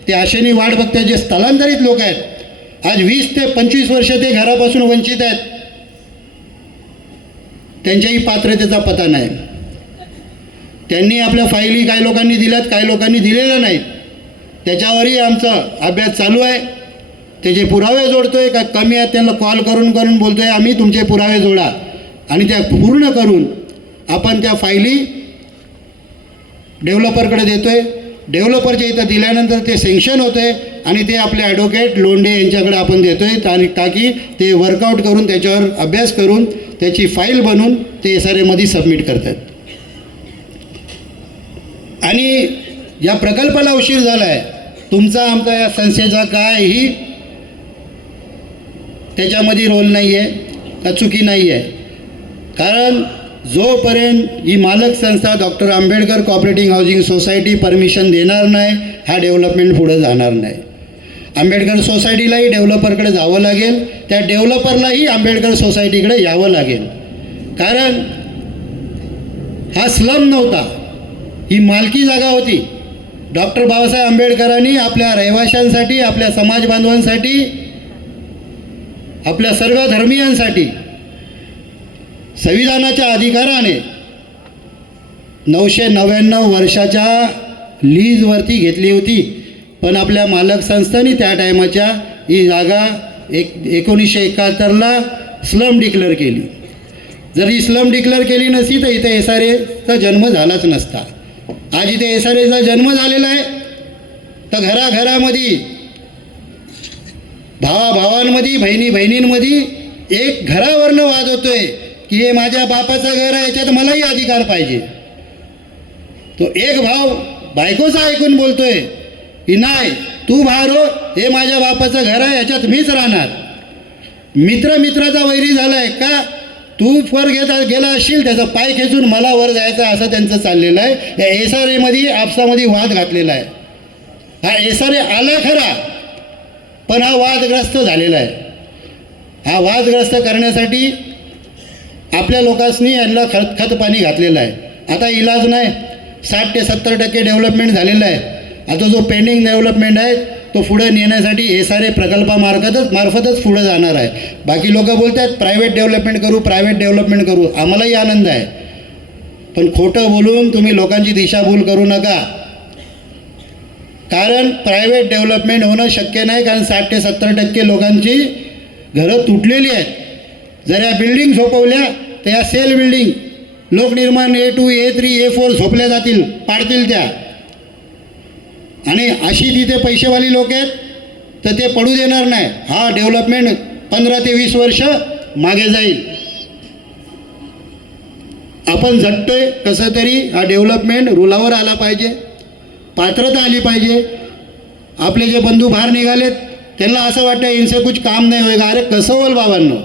ते आशेने वाट बघतात. जे स्थलांतरित लोक आहेत आज 20 ते 25 वर्ष ते घरापासून वंचित आहेत, त्यांच्याही पात्रतेचा पत्ता नाही. त्यांनी आपल्या फाईली काही लोकांनी दिल्यात, काही लोकांनी दिलेल्या नाहीत. त्याच्यावरही आमचा अभ्यास चालू आहे. त्याचे पुरावे जोडतोय का कमी आहेत त्यांना कॉल करून करून बोलतोय आम्ही तुमचे पुरावे जोडा आणि त्या पूर्ण करून आपण त्या फाईली डेव्हलपरकडे देतोय. डेव्हलपरच्या इथं दिल्यानंतर ते सँक्शन होते आणि ते आपले ॲडव्होकेट लोंढे यांच्याकडे आपण देतोय आणि ताकी ते वर्कआउट करून त्याच्यावर अभ्यास करून त्याची फाईल बनवून ते SRAमध्ये सबमिट करतात. आणि या प्रकल्पाला उशीर झाला आहे, तुमचा आमचा या संस्थेचा काहीही त्याच्यामध्ये रोल नाही आहे का चुकी नाही आहे. कारण जोपर्यंत ही मालक संस्था doctor Ambedkar cooperative housing society permission देणार नाही, हा डेव्हलपमेंट पुढे जाणार नाही. आंबेडकर सोसायटीलाही डेव्हलपरकडे जावं लागेल, त्या डेव्हलपरलाही आंबेडकर सोसायटीकडे यावं लागेल. कारण हा स्लम नव्हता, ही मालकी जागा होती. डॉक्टर बाबासाहेब आंबेडकरांनी आपल्या रहिवाशांसाठी, आपल्या समाज बांधवांसाठी, आपल्या सर्व धर्मीयांसाठी संविधानाच्या अधिकाराने 999 वर्षाच्या लीजवरती घेतली होती. पण आपल्या मालक संस्थांनी त्या टायमाच्या ही जागा 1971ला स्लम डिक्लेअर केली. जर ही स्लम डिक्लेअर केली नसती तर इथे SRAचा जन्म झालाच नसता. आज इथे SRAचा जन्म झालेला आहे. तर घराघरामध्ये, भावाभावांमध्ये, बहिणींमध्ये एक घरावरनं वाद होतोय की हे माझ्या बापाचं घर आहे, याच्यात मलाही अधिकार पाहिजे. तो एक भाव बायकोचा ऐकून बोलतोय की नाही, तू बाहेर हो, हे माझ्या बापाचं घर आहे, याच्यात मीच राहणार. मित्राचा वैरी झाला आहे का, तू वर गेला असशील, त्याचा पाय खेचून मला वर जायचं, असं त्यांचं चाललेलं आहे. या SRAमध्ये आपसामध्ये वाद घातलेला आहे. हा SRA आला खरा, पण हा वादग्रस्त झालेला आहे. हा वादग्रस्त करण्यासाठी आपल्या लोकांनी यांना खत पाणी घातलेलं आहे. आता इलाज नाही, 60 ते 70% डेव्हलपमेंट झालेलं आहे. आता जो पेंडिंग डेव्हलपमेंट आहे तो पुढे नेण्यासाठी SRA प्रकल्पामार्फतच पुढे जाणार आहे. बाकी लोक बोलतात प्रायव्हेट डेव्हलपमेंट करू. आम्हालाही आनंद आहे, पण खोटं बोलून तुम्ही लोकांची दिशाभूल करू नका. कारण प्रायव्हेट डेव्हलपमेंट होणं शक्य नाही, कारण 60 ते 70% लोकांची घरं तुटलेली आहेत. जर या बिल्डिंग झोपवल्या तर या सेल बिल्डिंग लोकनिर्माण A2, A3, A4 झोपल्या जातील, पाडतील त्या. आणि अशी तिथे पैसेवाली लोक आहेत तर ते पडू देणार नाही. हा डेव्हलपमेंट 15 ते 20 वर्ष मागे जाईल. आपण झटतोय कसं तरी हा डेव्हलपमेंट रुलावर आला पाहिजे, पात्रता आली पाहिजे. आपले जे बंधू बाहेर निघालेत त्यांना असं वाटतं इनसे कुछ काम नाही होईल. अरे कसं होईल बाबांनो,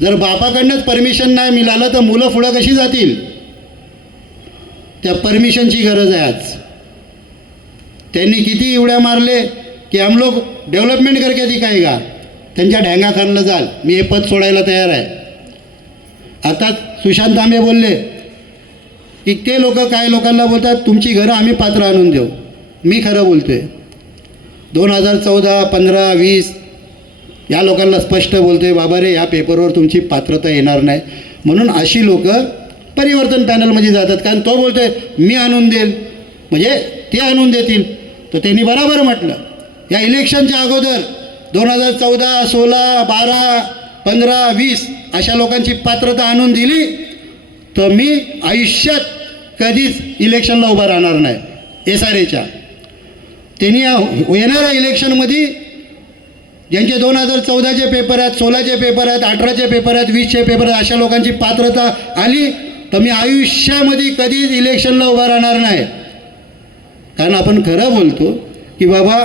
जर बापाकडनंच परमिशन नाही मिळालं तर मुलं पुढं कशी जातील. त्या परमिशनची गरज आहे. आज त्यांनी किती उड्या मारले की हम लोग डेव्हलपमेंट करके दिखाएगा, त्यांच्या ढँगाखानला जाल. मी हे पद सोडायला तयार आहे. आता सुशांत तांबे बोलले की ते लोक काय लोकांना बोलतात तुमची घरं आम्ही पात्र आणून देऊ. मी खरं बोलतोय, 2014, 15, 20 या लोकांना स्पष्ट बोलतोय, बाबा रे या पेपरवर तुमची पात्रता येणार नाही. म्हणून अशी लोक परिवर्तन पॅनलमध्ये जातात. कारण तो बोलतोय मी आणून देईल, म्हणजे ते आणून देतील. तर त्यांनी बरोबर म्हटलं. या इलेक्शनच्या अगोदर 2014, 16, 12, 15, 20 अशा लोकांची पात्रता आणून दिली तर मी आयुष्यात कधीच इलेक्शनला उभा राहणार नाही SRAच्या. त्यांनी येणाऱ्या इलेक्शनमध्ये ज्यांचे 2014चे पेपर आहेत, 16चे पेपर आहेत, 18चे पेपर आहेत, 20चे पेपर आहेत, अशा लोकांची पात्रता आली तर मी आयुष्यामध्ये कधीच इलेक्शनला उभा राहणार नाही. कारण आपण खरं बोलतो की बाबा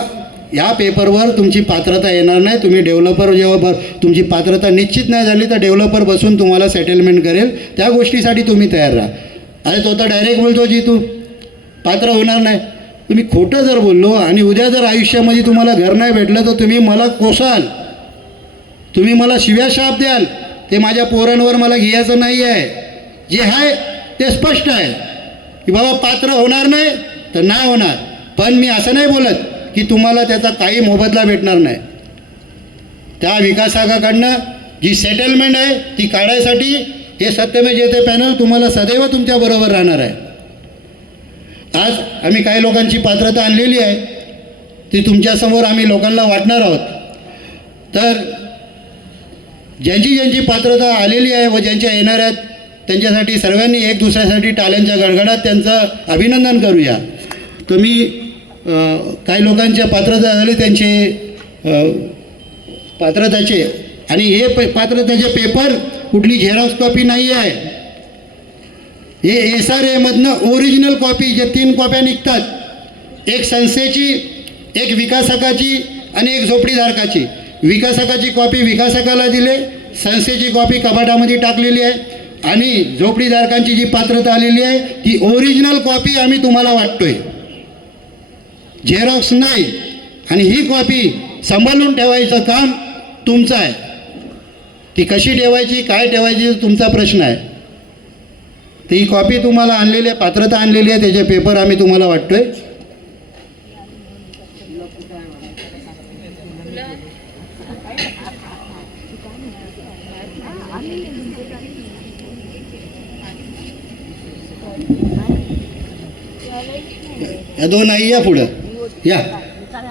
या पेपरवर तुमची पात्रता येणार नाही. तुम्ही डेव्हलपर जेव्हा तुमची पात्रता निश्चित नाही झाली तर डेव्हलपर बसून तुम्हाला सेटलमेंट करेल, त्या गोष्टीसाठी तुम्ही तयार राहा. अरे तो तर डायरेक्ट बोलतो जी तू पात्र होणार नाही. तुम्ही खोटं जर बोललो आणि उद्या जर आयुष्यामध्ये तुम्हाला घर नाही भेटलं तर तुम्ही मला कोसाल, तुम्ही मला शिव्या शाप द्याल. ते माझ्या पोरांवर मला घ्यायचं नाही आहे. जे आहे ते स्पष्ट आहे की बाबा पात्र होणार नाही तर नाही होणार. पण मी असं नाही बोलत की तुम्हाला त्याचा काही मोबदला भेटणार नाही. त्या विकास आघाकडनं जी सेटलमेंट आहे ती काढायसाठी हे सत्यमेव जयते पॅनल तुम्हाला सदैव तुमच्याबरोबर राहणार आहे. आज आम्ही काही लोकांची पात्रता आणलेली आहे, ती तुमच्यासमोर आम्ही लोकांना वाटणार आहोत. तर ज्यांची पात्रता आलेली आहे व ज्यांच्या येणार आहेत त्यांच्यासाठी सर्वांनी एक दुसऱ्यासाठी टाळ्यांच्या गडगडात त्यांचं अभिनंदन करूया. तर मी काही लोकांच्या पात्रता झाले त्यांचे पात्रताचे, आणि हे पात्रताचे पेपर कुठली झेरॉक्स कॉपी नाही आहे. हे SRAमधनं ओरिजिनल कॉपी जे 3 कॉप्या निघतात, एक संस्थेची, एक विकासकाची आणि एक झोपडीधारकाची. विकासकाची कॉपी विकासकाला दिले, संस्थेची कॉपी कपाटामध्ये टाकलेली आहे आणि झोपडीधारकांची जी पात्रता आलेली आहे ती ओरिजिनल कॉपी आम्ही तुम्हाला वाटतोय, झेरॉक्स नाही. आणि ही कॉपी सांभाळून ठेवायचं काम तुमचं आहे. ती कशी ठेवायची, काय ठेवायची तुमचा प्रश्न आहे. तर ही कॉपी तुम्हाला आणलेली आहे, पात्रता आणलेली आहे, त्याचे पेपर आम्ही तुम्हाला वाटतोय. या 2 आई या पुढं या,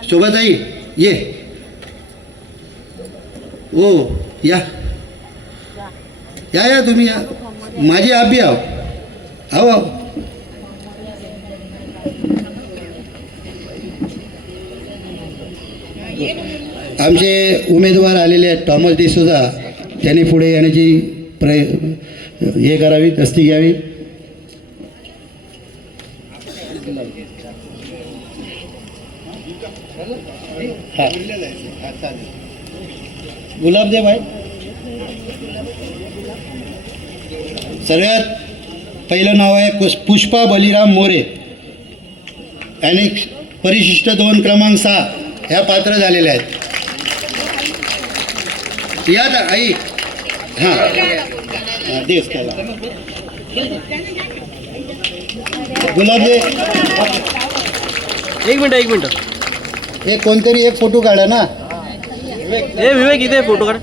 शोभाताई ये, ओ या या या तुम्ही या, माझी आबी आहो आहो आहो. आमचे उमेदवार आलेले आहेत थॉमस डिसोजा, त्यांनी पुढे येण्याची हे करावी, दस्ती घ्यावी. गुलाब दे भाई. सगळ्यात पहिलं नाव आहे पुष्पा बलिराम मोरे आणि परिशिष्ट 2 क्रमांक 6 ह्या पात्र झालेल्या आहेत. या आई हां देस त्याला गुलाब दे. एक मिनिट एक कोणतरी एक फोटो काढा ना. विवेक इथे फोटो काढ.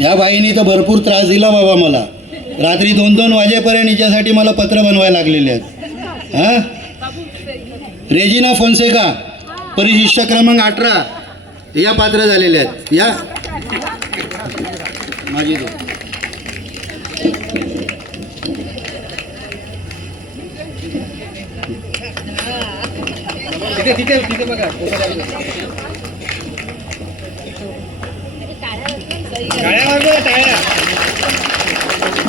या बाईनी तर भरपूर त्रास दिला बाबा मला. रात्री 2-2 वाजेपर्यंत हिच्यासाठी मला पत्र बनवायला लागलेले आहेत. हां रेजिना फोन्सेका परिशिष्ट क्रमांक 18 या पात्र झालेल्या आहेत. या माझी तो तिथे बघा.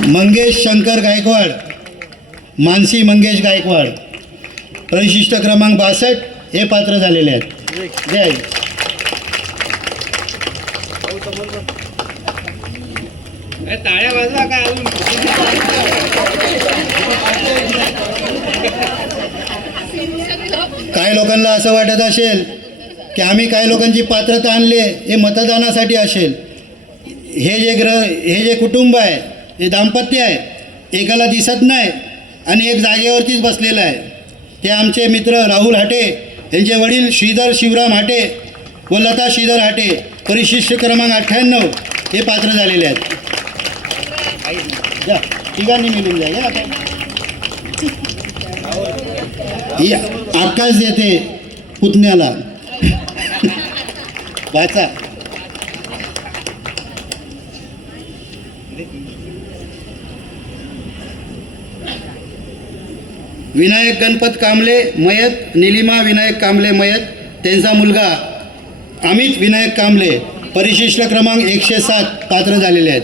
मंगेश शंकर गायकवाड, मानसी मंगेश गायकवाड परिशिष्ट क्रमांक 62 हे पात्र झालेले आहेत. जय टाळ्या वाजवा काय अजून. काय लोकांना असं वाटत असेल की आम्ही काही लोकांची पात्रता आणले हे मतदानासाठी असेल. हे जे कुटुंब आहे, हे दाम्पत्य आहे, एकाला दिसत नाही आणि एक जागेवरतीच बसलेलं आहे. ते आमचे मित्र राहुल हाटे, यांचे वडील श्रीधर शिवराम हाटे व लता श्रीधर हाटे परिशिष्ट क्रमांक 98 हे पात्र झालेले आहेत. जा तिघांनी मिळून जा. या ही आकाश देते पुतण्याला वाचा. विनायक गणपत कांबळे मयत, निलिमा विनायक कांबळे मयत, त्यांचा मुलगा अमित विनायक कांबळे परिशिष्ट क्रमांक 107 पात्र झालेले आहेत.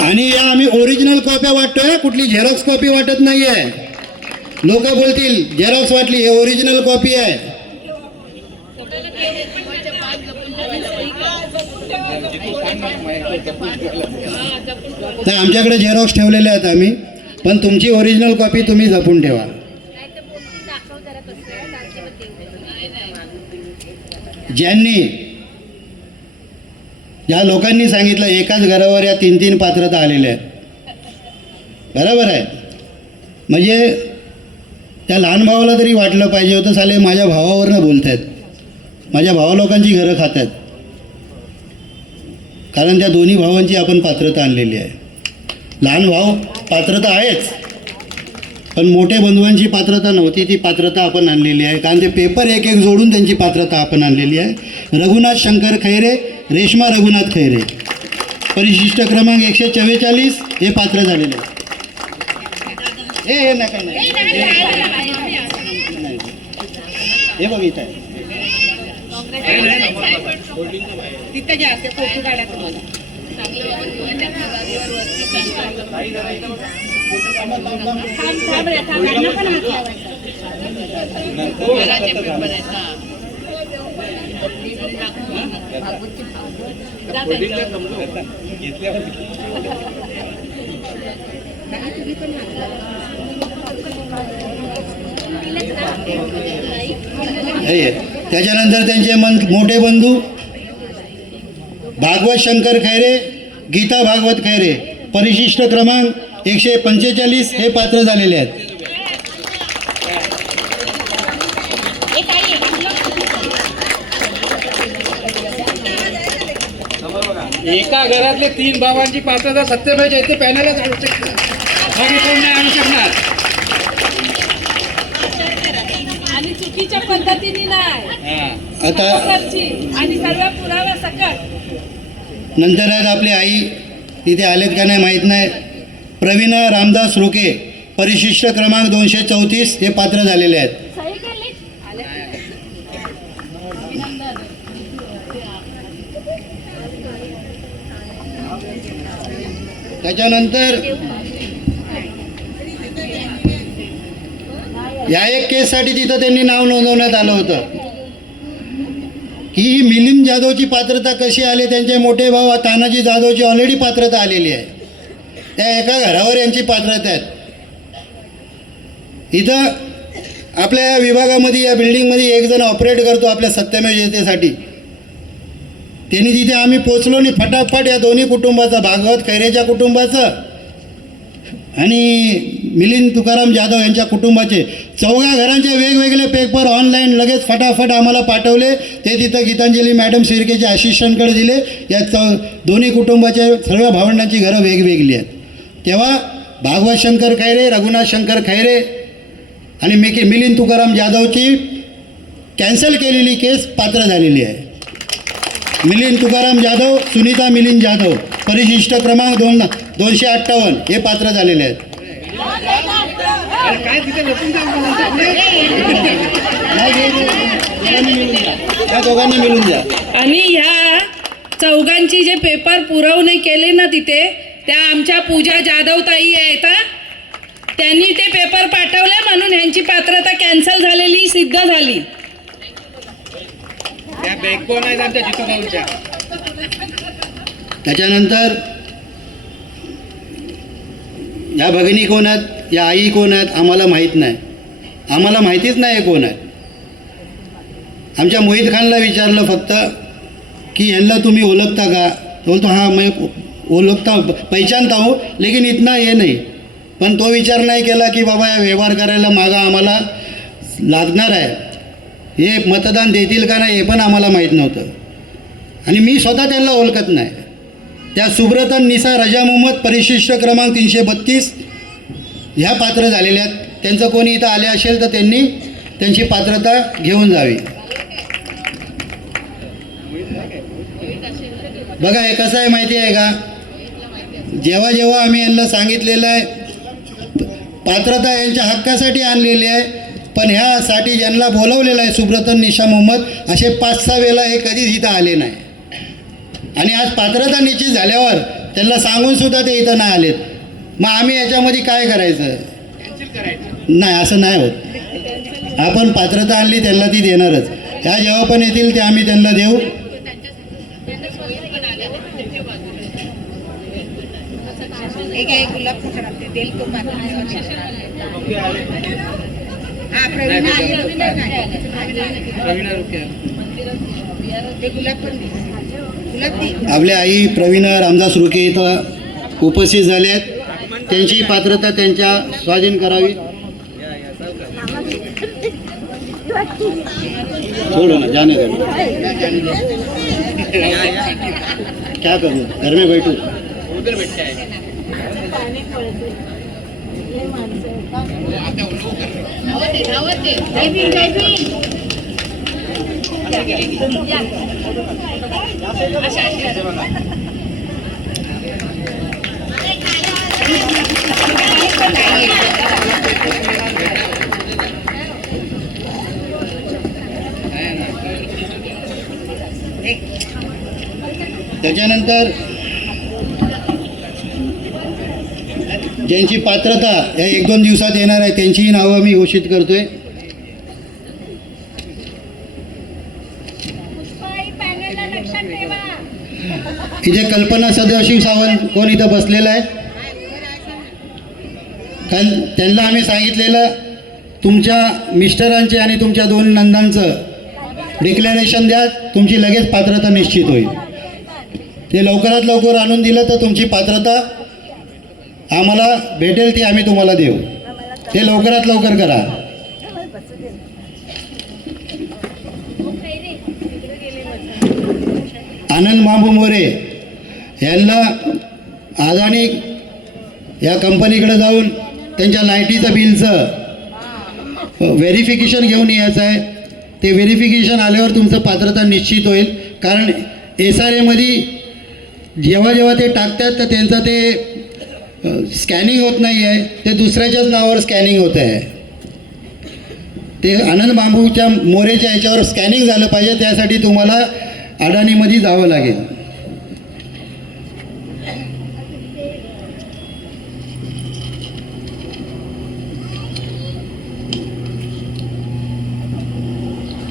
आणि या आम्ही ओरिजिनल कॉप्या वाटतोय, कुठली झेरॉक्स कॉपी वाटत नाही आहे. लोक बोलतील झेरॉक्स वाटली, हे ओरिजिनल कॉपी आहे. नाही आमच्याकडे झेरॉक्स ठेवलेले आहेत आम्ही, पण तुमची ओरिजिनल कॉपी तुम्ही जपून ठेवा. ज्या लोकांनी सांगितलं एकाच घरावर या 3-3 पात्रता आलेल्या आहेत, बरोबर आहे. म्हणजे त्या लहान भावाला तरी वाटलं पाहिजे होतं साले माझ्या भावावरनं बोलत आहेत, माझ्या भावा लोकांची घरं खात आहेत. कारण त्या दोन्ही भावांची आपण पात्रता आणलेली आहे. लहान भाऊ पात्रता आहेच, पण मोठे बंधुवांची पात्रता नव्हती, ती पात्रता आपण आणलेली आहे. कारण ते पेपर एक एक जोडून त्यांची पात्रता आपण आणलेली आहे. रघुनाथ शंकर खैरे, रेश्मा रघुनाथ खैरे. परिशिष्ट क्रमांक 144 हे पात्र झालेले आहे. हे नका नाही, हे बघित आहे. तिथे जास्त फोटो काढा तुम्हाला. हे त्याच्यानंतर त्यांचे मोठे बंधू भागवत शंकर खैरे, गीता भागवत खैरे, परिशिष्ट क्रमांक 145 हे पात्र झालेले आहेत. एका घरातले 3 भावांची पात्रता सत्यमेव जयते पॅनलच आणू शकतात. बाकी कोण नाही आणू शकणार. आणि चुकीच्या पद्धतीने नाही आता आणि सर्व पुरावा सकट. नंतर आहेत आपली आई, तिथे आलेत का नाही माहीत नाही, प्रवीणा रामदास रोके, परिशिष्ट क्रमांक 234 हे पात्र झालेले आहेत. सही केली? अभिनंदन. त्याच्यानंतर या एक केससाठी तिथं त्यांनी नाव नोंदवण्यात आलं होतं की ही मिलिंद जाधवची पात्रता कशी आली. त्यांचे मोठे भाऊ तानाजी जाधवची ऑलरेडी पात्रता आलेली आहे. त्या एका घरावर यांची पात्रता आहेत. इथं आपल्या या विभागामध्ये, या बिल्डिंगमध्ये एक जण ऑपरेट करतो आपल्या सत्यमेव जयतेसाठी. त्यांनी तिथे आम्ही पोचलो नाही, फटाफट या दोन्ही कुटुंबाचं, भागवत खैरेच्या कुटुंबाचं आणि मिलिंद तुकाराम जाधव यांच्या कुटुंबाचे 4 घरांचे वेगवेगळे पेपर ऑनलाईन लगेच फटाफट आम्हाला पाठवले. ते तिथं गीतांजली मॅडम शिर्केच्या असिस्टंटकडे दिले. या दोन्ही कुटुंबाच्या सर्व भावंडांची घरं वेगवेगळी आहेत. तेव्हा भागवत शंकर खैरे, रघुनाथ शंकर खैरे आणि मिलिंद तुकाराम जाधवची कॅन्सल केलेली केस पात्र झालेली आहे. मिलिंद तुकाराम जाधव, सुनीता मिलिंद जाधव, परिशिष्ट क्रमांक 258 हे पात्र झालेले आहेत. काय तिथे लपून त्या दोघांनी मिळून द्या. आणि ह्या चौघांची जे पेपर पुरवणी केले ना तिथे, त्या आमच्या पूजा जाधव ताई आहेत. त्यांनी ते पेपर पाठवले म्हणून ह्यांची पात्रता कॅन्सल झालेली सिद्ध झाली. त्या बॅकबोन आहेत आमच्या जितू गावच्या. त्याच्यानंतर या भगिनी कोण आहेत, या आई कोण आहेत आम्हाला माहीत नाही. आम्हाला माहितीच नाही कोण आहेत. आमच्या मोहित खानला विचारलं फक्त की ह्यांना तुम्ही ओळखता का. तो बोलतो हां मैं ओळखता, पहचानता हूँ लेकिन इतना ये नहीं. पण तो विचार नाही केला की बाबा या व्यवहार करायला मागा आम्हाला लागणार आहे, हे मतदान देतील का नाही हे पण आम्हाला माहीत नव्हतं. आणि मी स्वतः त्यांना ओळखत नाही. त्या सुब्रता निसा रजा मोहम्मद, परिशिष्ट क्रमांक 332 ह्या पात्र झालेल्या आहेत. त्यांचं कोणी इथं आले असेल तर त्यांनी त्यांची पात्रता घेऊन जावी. बघा हे कसं आहे माहिती आहे का, जेव्हा जेव्हा आम्ही यांना सांगितलेलं आहे पात्रता यांच्या हक्कासाठी आणलेली आहे, पण ह्यासाठी ज्यांना बोलवलेलं आहे सुब्रता निशा मोहम्मद, असे 5-6 वेळा हे कधीच इथं आले नाही. आणि आज पात्रता निश्चित झाल्यावर त्यांना सांगूनसुद्धा ते इथं नाही आलेत. मग आम्ही याच्यामध्ये काय करायचं. नाही असं नाही होत. आपण पात्रता आणली त्यांना ती देणारच. ह्या जेव्हा पण येतील ते आम्ही त्यांना देऊ. आपल्या आई प्रवीणा रामदास रुके इथं उपस्थित झाले आहेत. त्यांची पात्रता त्यांच्या स्वाधीन करावी. छोड़ो ना, जाने दो. क्या करूँ, घर में बैठूँ. उधर बैठते आहे. त्याच्यानंतर ज्यांची पात्रता या 1-2 दिवसात येणार आहे त्यांचीही नावं मी घोषित करतोय. इथे कल्पना सदाशिव सावंत कोण इथं बसलेला आहे, कारण त्यांना आम्ही सांगितलेलं तुमच्या मिस्टरांचे आणि तुमच्या 2 नंदांचं डिक्लेरेशन द्या, तुमची लगेच पात्रता निश्चित होईल. ते लवकरात लवकर आणून दिलं तर तुमची पात्रता आम्हाला भेटेल ती आम्ही तुम्हाला देऊ. ते लवकरात लवकर करा. आनंद बाबू मोरे यांना अदानी या कंपनीकडे जाऊन त्यांच्या लाईटीचं बिलचं व्हेरिफिकेशन घेऊन यायचं आहे. ते व्हेरिफिकेशन आल्यावर तुमचं पात्रता निश्चित होईल. कारण SRAमध्ये जेव्हा जेव्हा ते टाकतात तर त्यांचं ते स्कॅनिंग होत नाही आहे, ते दुसऱ्याच्याच नावावर स्कॅनिंग होत आहे. ते आनंद बांबूच्या मोरेच्या ह्याच्यावर स्कॅनिंग झालं पाहिजे, त्यासाठी तुम्हाला अडाणीमध्ये जावं लागेल.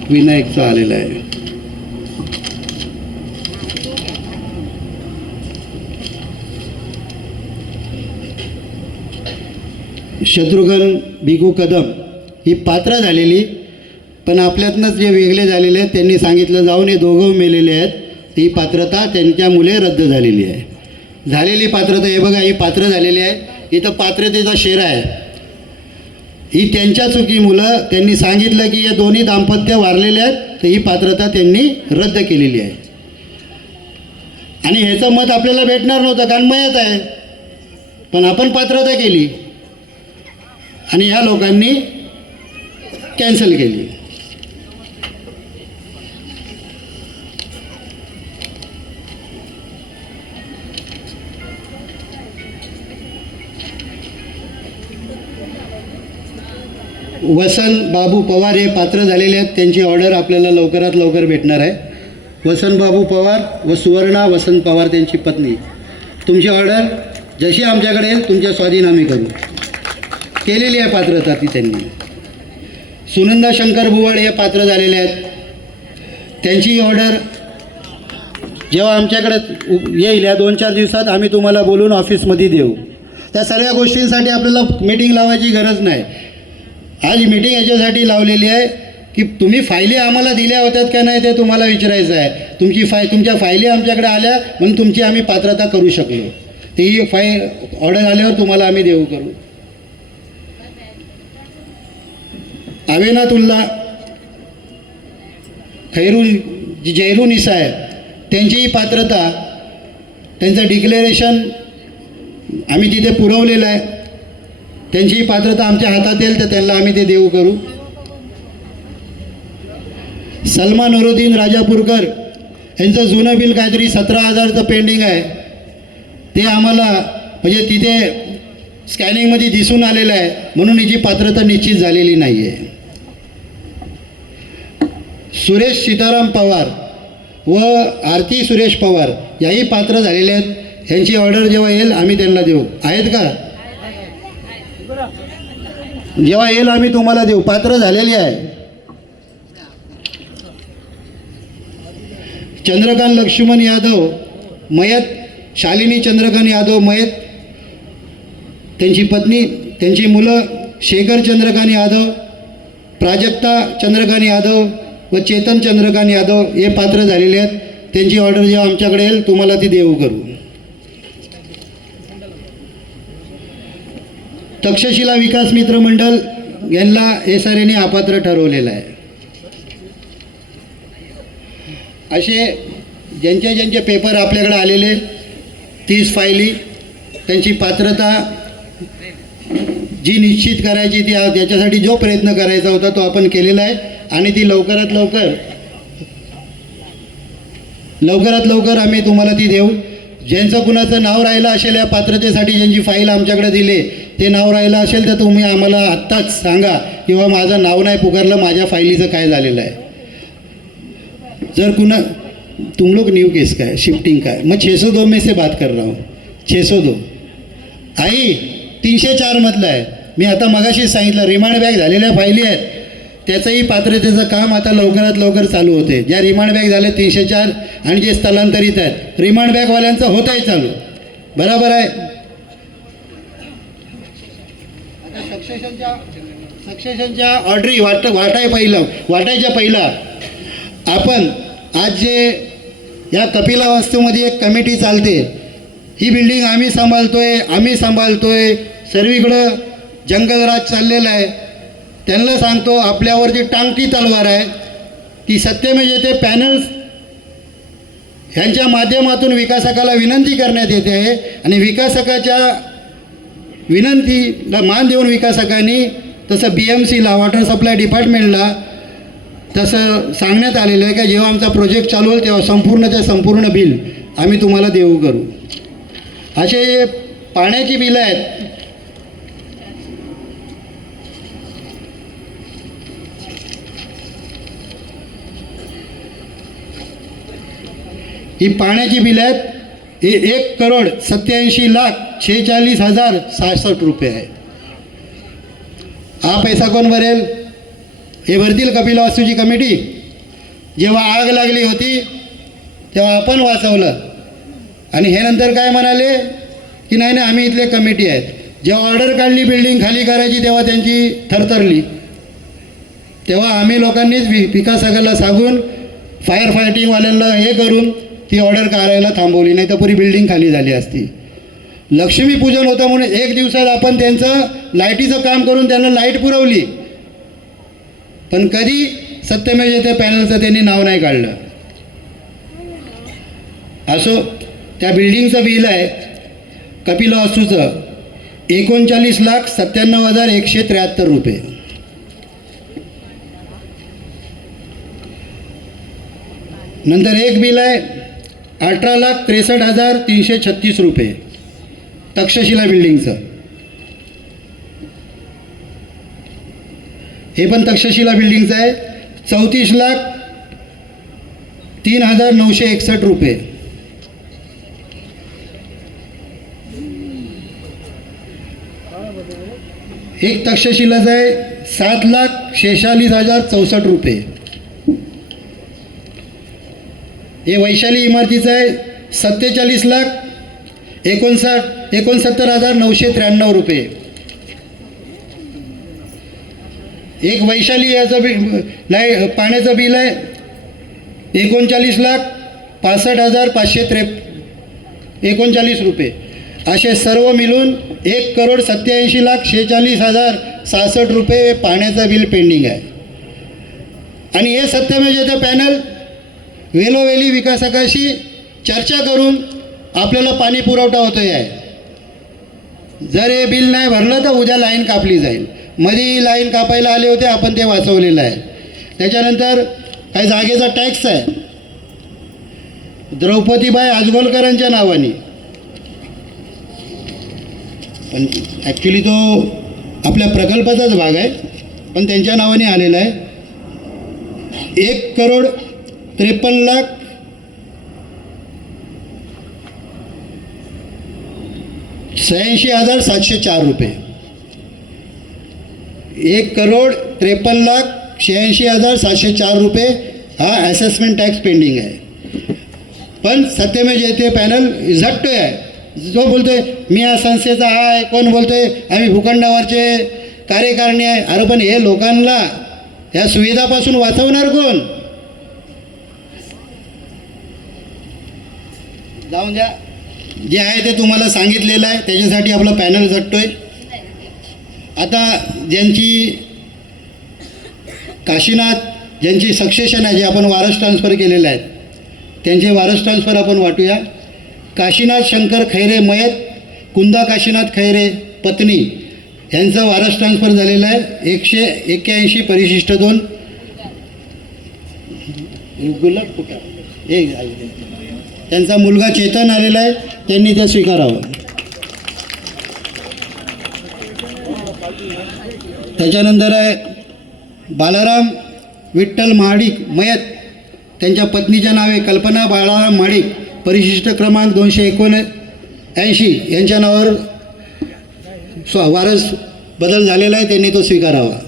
विनायकचा आलेला आहे. शत्रुघ्न भिकू कदम ही पात्र झालेली, पण आपल्यातनंच जे वेगळे झालेले आहेत त्यांनी सांगितलं जाऊन हे दोघं मेलेले आहेत, ही पात्रता त्यांच्यामुळे रद्द झालेली आहे. झालेली पात्रता हे बघा, ही पात्र झालेली आहे. इथं पात्रतेचा शेरा आहे. ही त्यांच्या चुकीमुळं त्यांनी सांगितलं की या दोन्ही दाम्पत्य वारलेले आहेत, तर ही पात्रता त्यांनी रद्द केलेली आहे. आणि ह्याचं मत आपल्याला भेटणार नव्हतं कारण मयत आहे, पण आपण पात्रता केली आणि ह्या लोकांनी कॅन्सल केली. वसंत बाबू पवार हे पात्र झालेले आहेत, त्यांची ऑर्डर आपल्याला लवकरात लवकर भेटणार आहे. वसंत बाबू पवार व सुवर्णा वसंत पवार त्यांची पत्नी, तुमची ऑर्डर जशी आमच्याकडे येईल तुमच्या स्वाधीन आम्ही करू. केलेली आहे पात्रता ती त्यांनी. सुनंदा शंकर बुवाड हे पात्र झालेले आहेत, त्यांची ऑर्डर जेव्हा आमच्याकडे येईल या 2-4 दिवसात आम्ही तुम्हाला बोलून ऑफिसमध्ये देऊ. त्या सगळ्या गोष्टींसाठी आपल्याला मीटिंग लावायची गरज नाही. आज मीटिंग याच्यासाठी लावलेली आहे की तुम्ही फायली आम्हाला दिल्या होत्यात का नाही ते तुम्हाला विचारायचं आहे. तुमच्या फायली आमच्याकडे आल्या म्हणून तुमची आम्ही पात्रता करू शकलो. ती ऑर्डर आल्यावर तुम्हाला आम्ही देऊ करू. अवेनातुल्ला जैरू निसा आहे, त्यांचीही पात्रता, त्यांचं डिक्लेरेशन आम्ही तिथे पुरवलेलं आहे. त्यांचीही पात्रता आमच्या हातात येईल तर त्यांना आम्ही ते देऊ करू. सलमा नूरुद्दीन राजापूरकर यांचं जुनं बिल काहीतरी 17,000चं पेंडिंग आहे, ते आम्हाला म्हणजे तिथे स्कॅनिंगमध्ये दिसून आलेलं आहे म्हणून हिची पात्रता निश्चित झालेली नाही आहे. सुरेश सीताराम पवार व आरती सुरेश पवार याही पात्र झालेले आहेत. ह्यांची ऑर्डर जेव्हा येईल आम्ही त्यांना देऊ. आहेत का? जेव्हा येईल आम्ही तुम्हाला देऊ. पात्र झालेली आहे. चंद्रकांत लक्ष्मण यादव मयत, शालिनी चंद्रकांत यादव मयत, त्यांची पत्नी, त्यांची मुलं शेखर चंद्रकांत यादव, प्राजक्ता चंद्रकांत यादव व चेतन चंद्रकांत यादव हे पात्र झालेले आहेत. त्यांची ऑर्डर जेव्हा आमच्याकडे येईल तुम्हाला ती देऊ करू. तक्षशिला विकास मित्र मंडळ यांना SRAने अपात्र ठरवलेलं आहे. असे ज्यांचे पेपर आपल्याकडे आलेले 30 फायली, त्यांची पात्रता जी निश्चित करायची ती त्याच्यासाठी जो प्रयत्न करायचा होता तो आपण केलेला आहे आणि ती लवकरात लवकर आम्ही तुम्हाला ती देऊ. ज्यांचं कुणाचं नाव राहिलं असेल या पात्रतेसाठी ज्यांची फाईल आमच्याकडे दिली ते नाव राहिलं असेल तर तुम्ही आम्हाला आत्ताच सांगा किंवा माझं नाव नाही पुकारलं, माझ्या फाईलीचं काय झालेलं आहे. जर कुणा तुम लोग न्यू केस काय शिफ्टिंग काय मग 602 में से बात कर रहा हूँ. 602 आई 304 मधलं आहे. मी आता मगाशीच सांगितलं रिमांड बॅक झालेल्या फायली आहेत त्याचंही पात्रतेचं काम आता लवकरात लवकर चालू होते. ज्या रिमांड बॅक झाले 304 आणि जे स्थलांतरित आहेत रिमांड बॅकवाल्यांचं होत आहे चालू. बरोबर आहे. सक्सेशनच्या ऑर्डरी वाटायच्या पहिला आपण आज जे या कपिला वास्तूमध्ये एक कमिटी चालते, ही बिल्डिंग आम्ही सांभाळतोय. सर्वीकडं जंगलराज चाललेला आहे. त्यांना सांगतो आपल्यावर जी टांगती तलवार आहे ती सत्यमेव पॅनल्स ह्यांच्या माध्यमातून विकासकाला विनंती करण्यात येते आहे आणि विकासकाच्या विनंतीला मान देऊन विकासकांनी तसं BMCला वॉटर सप्लाय डिपार्टमेंटला तसं सांगण्यात आलेलं आहे की जेव्हा आमचा प्रोजेक्ट चालू होईल तेव्हा संपूर्ण बिल आम्ही तुम्हाला देऊ करू. असे पाण्याची बिलं आहेत. ही पाण्याची बिलं आहेत. हे 1,87,46,66 रुपये आहे. हा पैसा कोण भरेल? हे भरतील कपिला वास्तूची कमिटी. जेव्हा आग लागली होती तेव्हा आपण वाचवलं आणि हे नंतर काय म्हणाले की नाही आम्ही इथले कमिटी आहेत. जेव्हा ऑर्डर काढली बिल्डिंग खाली करायची तेव्हा त्यांची थरथरली. तेव्हा आम्ही लोकांनीच विकासकाला सांगून फायर फायटिंगवाल्यांना हे करून ती ऑर्डर काढायला थांबवली, नाही तर पुरी बिल्डिंग खाली झाली असती. लक्ष्मीपूजन होतं म्हणून 1 दिवसात आपण त्यांचं लाईटीचं काम करून त्यांना लाईट पुरवली, पण कधी सत्यमेव पॅनलचं त्यांनी नाव नाही काढलं. असो त्या बिल्डिंगचं बिल आहे कपिला वास्तूचं 39,97,173 रुपये. नंतर एक बिल आहे 18,63,336 रुपये तक्षशिला बिल्डिंगचं. हे पण तक्षशिला बिल्डिंगचं आहे 34,03,961 रुपये. एक तक्षशिलाचं आहे 7,46,064 रुपये. हे वैशाली इमारतीचं आहे 47,69,993 रुपये. एक वैशाली याचं पाण्याचं बिल आहे 39,65,539 रुपये. असे सर्व मिळून 1,87,46,066 रुपये पाण्याचं बिल पेंडिंग आहे. आणि हे सत्यमेव पॅनल वेळोवेळी विकासकाशी चर्चा करून आपल्याला पाणी पुरवठा होतोय आहे. जर हे बिल नाही भरलं तर उद्या लाईन कापली जाईल. मध्ये लाईन कापायला आले होते, आपण ते वाचवलेलं आहे. त्याच्यानंतर काही जागेचा टॅक्स आहे द्रौपदीबाई आजगोलकरांच्या नावाने, पण ॲक्च्युली तो आपल्या प्रकल्पाचाच भाग आहे, पण त्यांच्या नावाने आलेला आहे. 1,83,86,704 रुपये. 1,83,86,704 रुपये हा असेसमेंट टॅक्स पेंडिंग आहे. पण सत्यमेव पॅनल झटतोय आहे. जो बोलतोय मी या संस्थेचा आहे, कोण बोलतोय आम्ही भूखंडावरचे कार्यकारिणी आहे. अरे पण हे लोकांना या सुविधापासून वाचवणार कोण? जाऊन द्या, जे आहे ते तुम्हाला सांगितलेलं आहे, त्याच्यासाठी आपलं पॅनल झटतोय. आता ज्यांची काशीनाथ ज्यांची सक्सेशन आहे, जे आपण वारस ट्रान्सफर केलेले आहेत त्यांचे वारस ट्रान्सफर आपण वाटूया. काशीनाथ शंकर खैरे मयत, कुंदा काशीनाथ खैरे पत्नी यांचं वारस ट्रान्सफर झालेलं आहे 181 परिशिष्ट 2 गुलाब फुटा. त्यांचा मुलगा चेतन आलेला आहे, त्यांनी ते स्वीकारावं. त्याच्यानंतर आहे बालाराम विठ्ठल महाडिक मयत, त्यांच्या पत्नीच्या नावे कल्पना बाळाराम महाडिक, परिशिष्ट क्रमांक 279 यांच्या नावावर वारस बदल झालेला आहे, त्यांनी तो स्वीकारावा.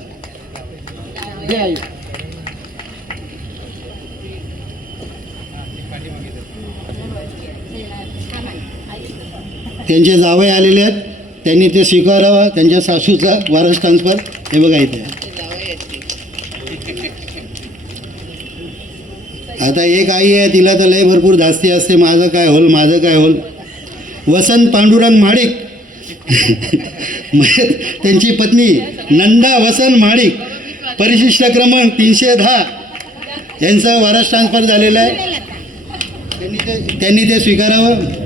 त्यांचे जावई आलेले आहेत, त्यांनी ते स्वीकारावा. त्यांच्या सासूचा वारस ट्रान्सफर हे बघा इथे. आता एक आई आहे, तिला तर लय भरपूर धास्ती असते, माझं काय होल माझं काय होल. वसंत पांडुरंग महाडिक त्यांची पत्नी नंदा वसंत महाडिक, परिशिष्ट क्रमांक 310 यांचं वारस ट्रान्सफर झालेलं आहे, त्यांनी ते स्वीकारावं.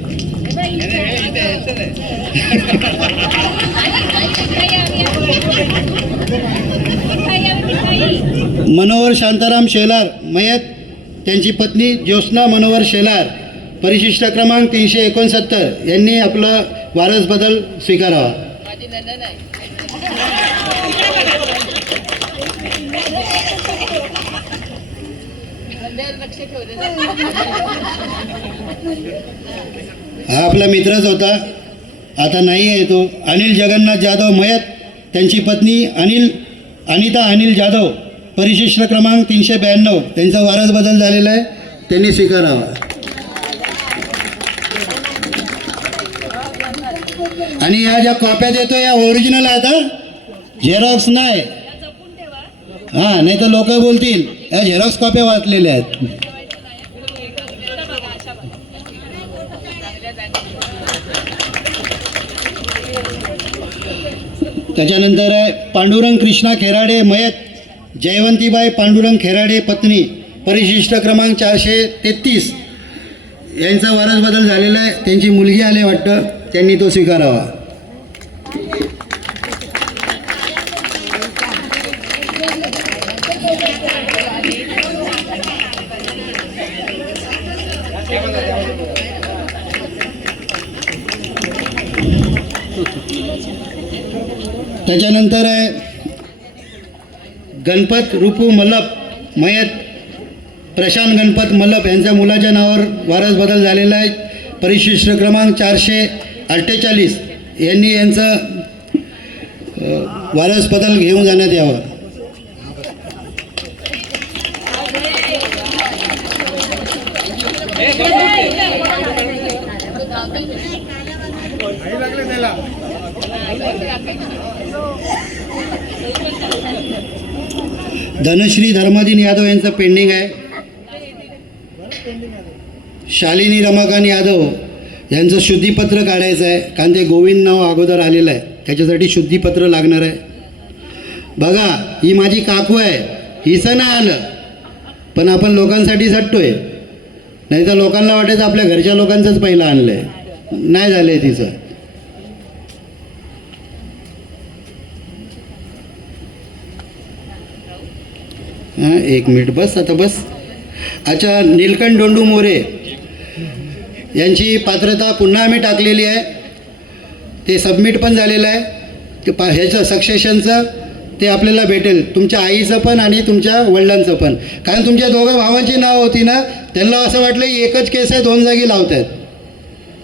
मनोहर शांताराम शेलार मयत, त्यांची पत्नी ज्योत्स्ना मनोहर शेलार, परिशिष्ट क्रमांक 369 यांनी आपलं वारस बदल स्वीकारावा. हा आपला मित्रच होता, आता नाही आहे तो. अनिल जगन्नाथ जाधव मयत, त्यांची पत्नी अनिता अनिल जाधव, परिशिष्ट क्रमांक 392 त्यांचा वारस बदल झालेला आहे, त्यांनी स्वीकारावा. आणि या ज्या कॉप्या देतो या ओरिजिनल आहेत, झेरॉक्स नाही. हां, नाही तर लोक बोलतील या झेरॉक्स कॉप्या वाचलेल्या आहेत. त्याच्यानंतर आहे पांडुरंग कृष्णा खेराडे मयत, जयवंतीबाई पांडुरंग खेराडे पत्नी, परिशिष्ट क्रमांक 433 यांचा वारस बदल झालेला आहे, त्यांची मुलगी आले वाटतं, त्यांनी तो स्वीकारावा. त्याच्यानंतर आहे गणपत रुपू मल्लप मयत, प्रशांत गणपत मल्लप यांच्या मुलाच्या नावावर वारस बदल झालेला आहे, परिशिष्ट क्रमांक 448 यांनी यांचं वारस बदल घेऊन जाण्यात यावं. धनश्री धर्मदिन यादव यांचं पेंडिंग आहे. शालिनी रमाकांत यादव यांचं शुद्धीपत्र काढायचं आहे, कारण ते गोविंद नाव अगोदर आलेलं आहे, त्याच्यासाठी शुद्धीपत्र लागणार आहे. बघा, ही माझी काकू आहे, हिचं नाही आलं, पण आपण लोकांसाठी झटतोय, नाही तर लोकांना वाटायचं आपल्या घरच्या लोकांचंच पहिलं आणलं आहे, नाही झालं आहे तिचं. हां, एक मिनिट बस, आता बस. अच्छा, नीलकंठ डोंडू मोरे यांची पात्रता पुन्हा आम्ही टाकलेली आहे, ते सबमिट पण झालेलं आहे. ते ह्याचं सक्सेशनचं ते आपल्याला भेटेल, तुमच्या आईचं पण आणि तुमच्या वडिलांचं पण. कारण तुमच्या दोघं भावांची नाव होती ना, त्यांना असं वाटलं की एकच केस आहे, 2 जागी लावत आहेत.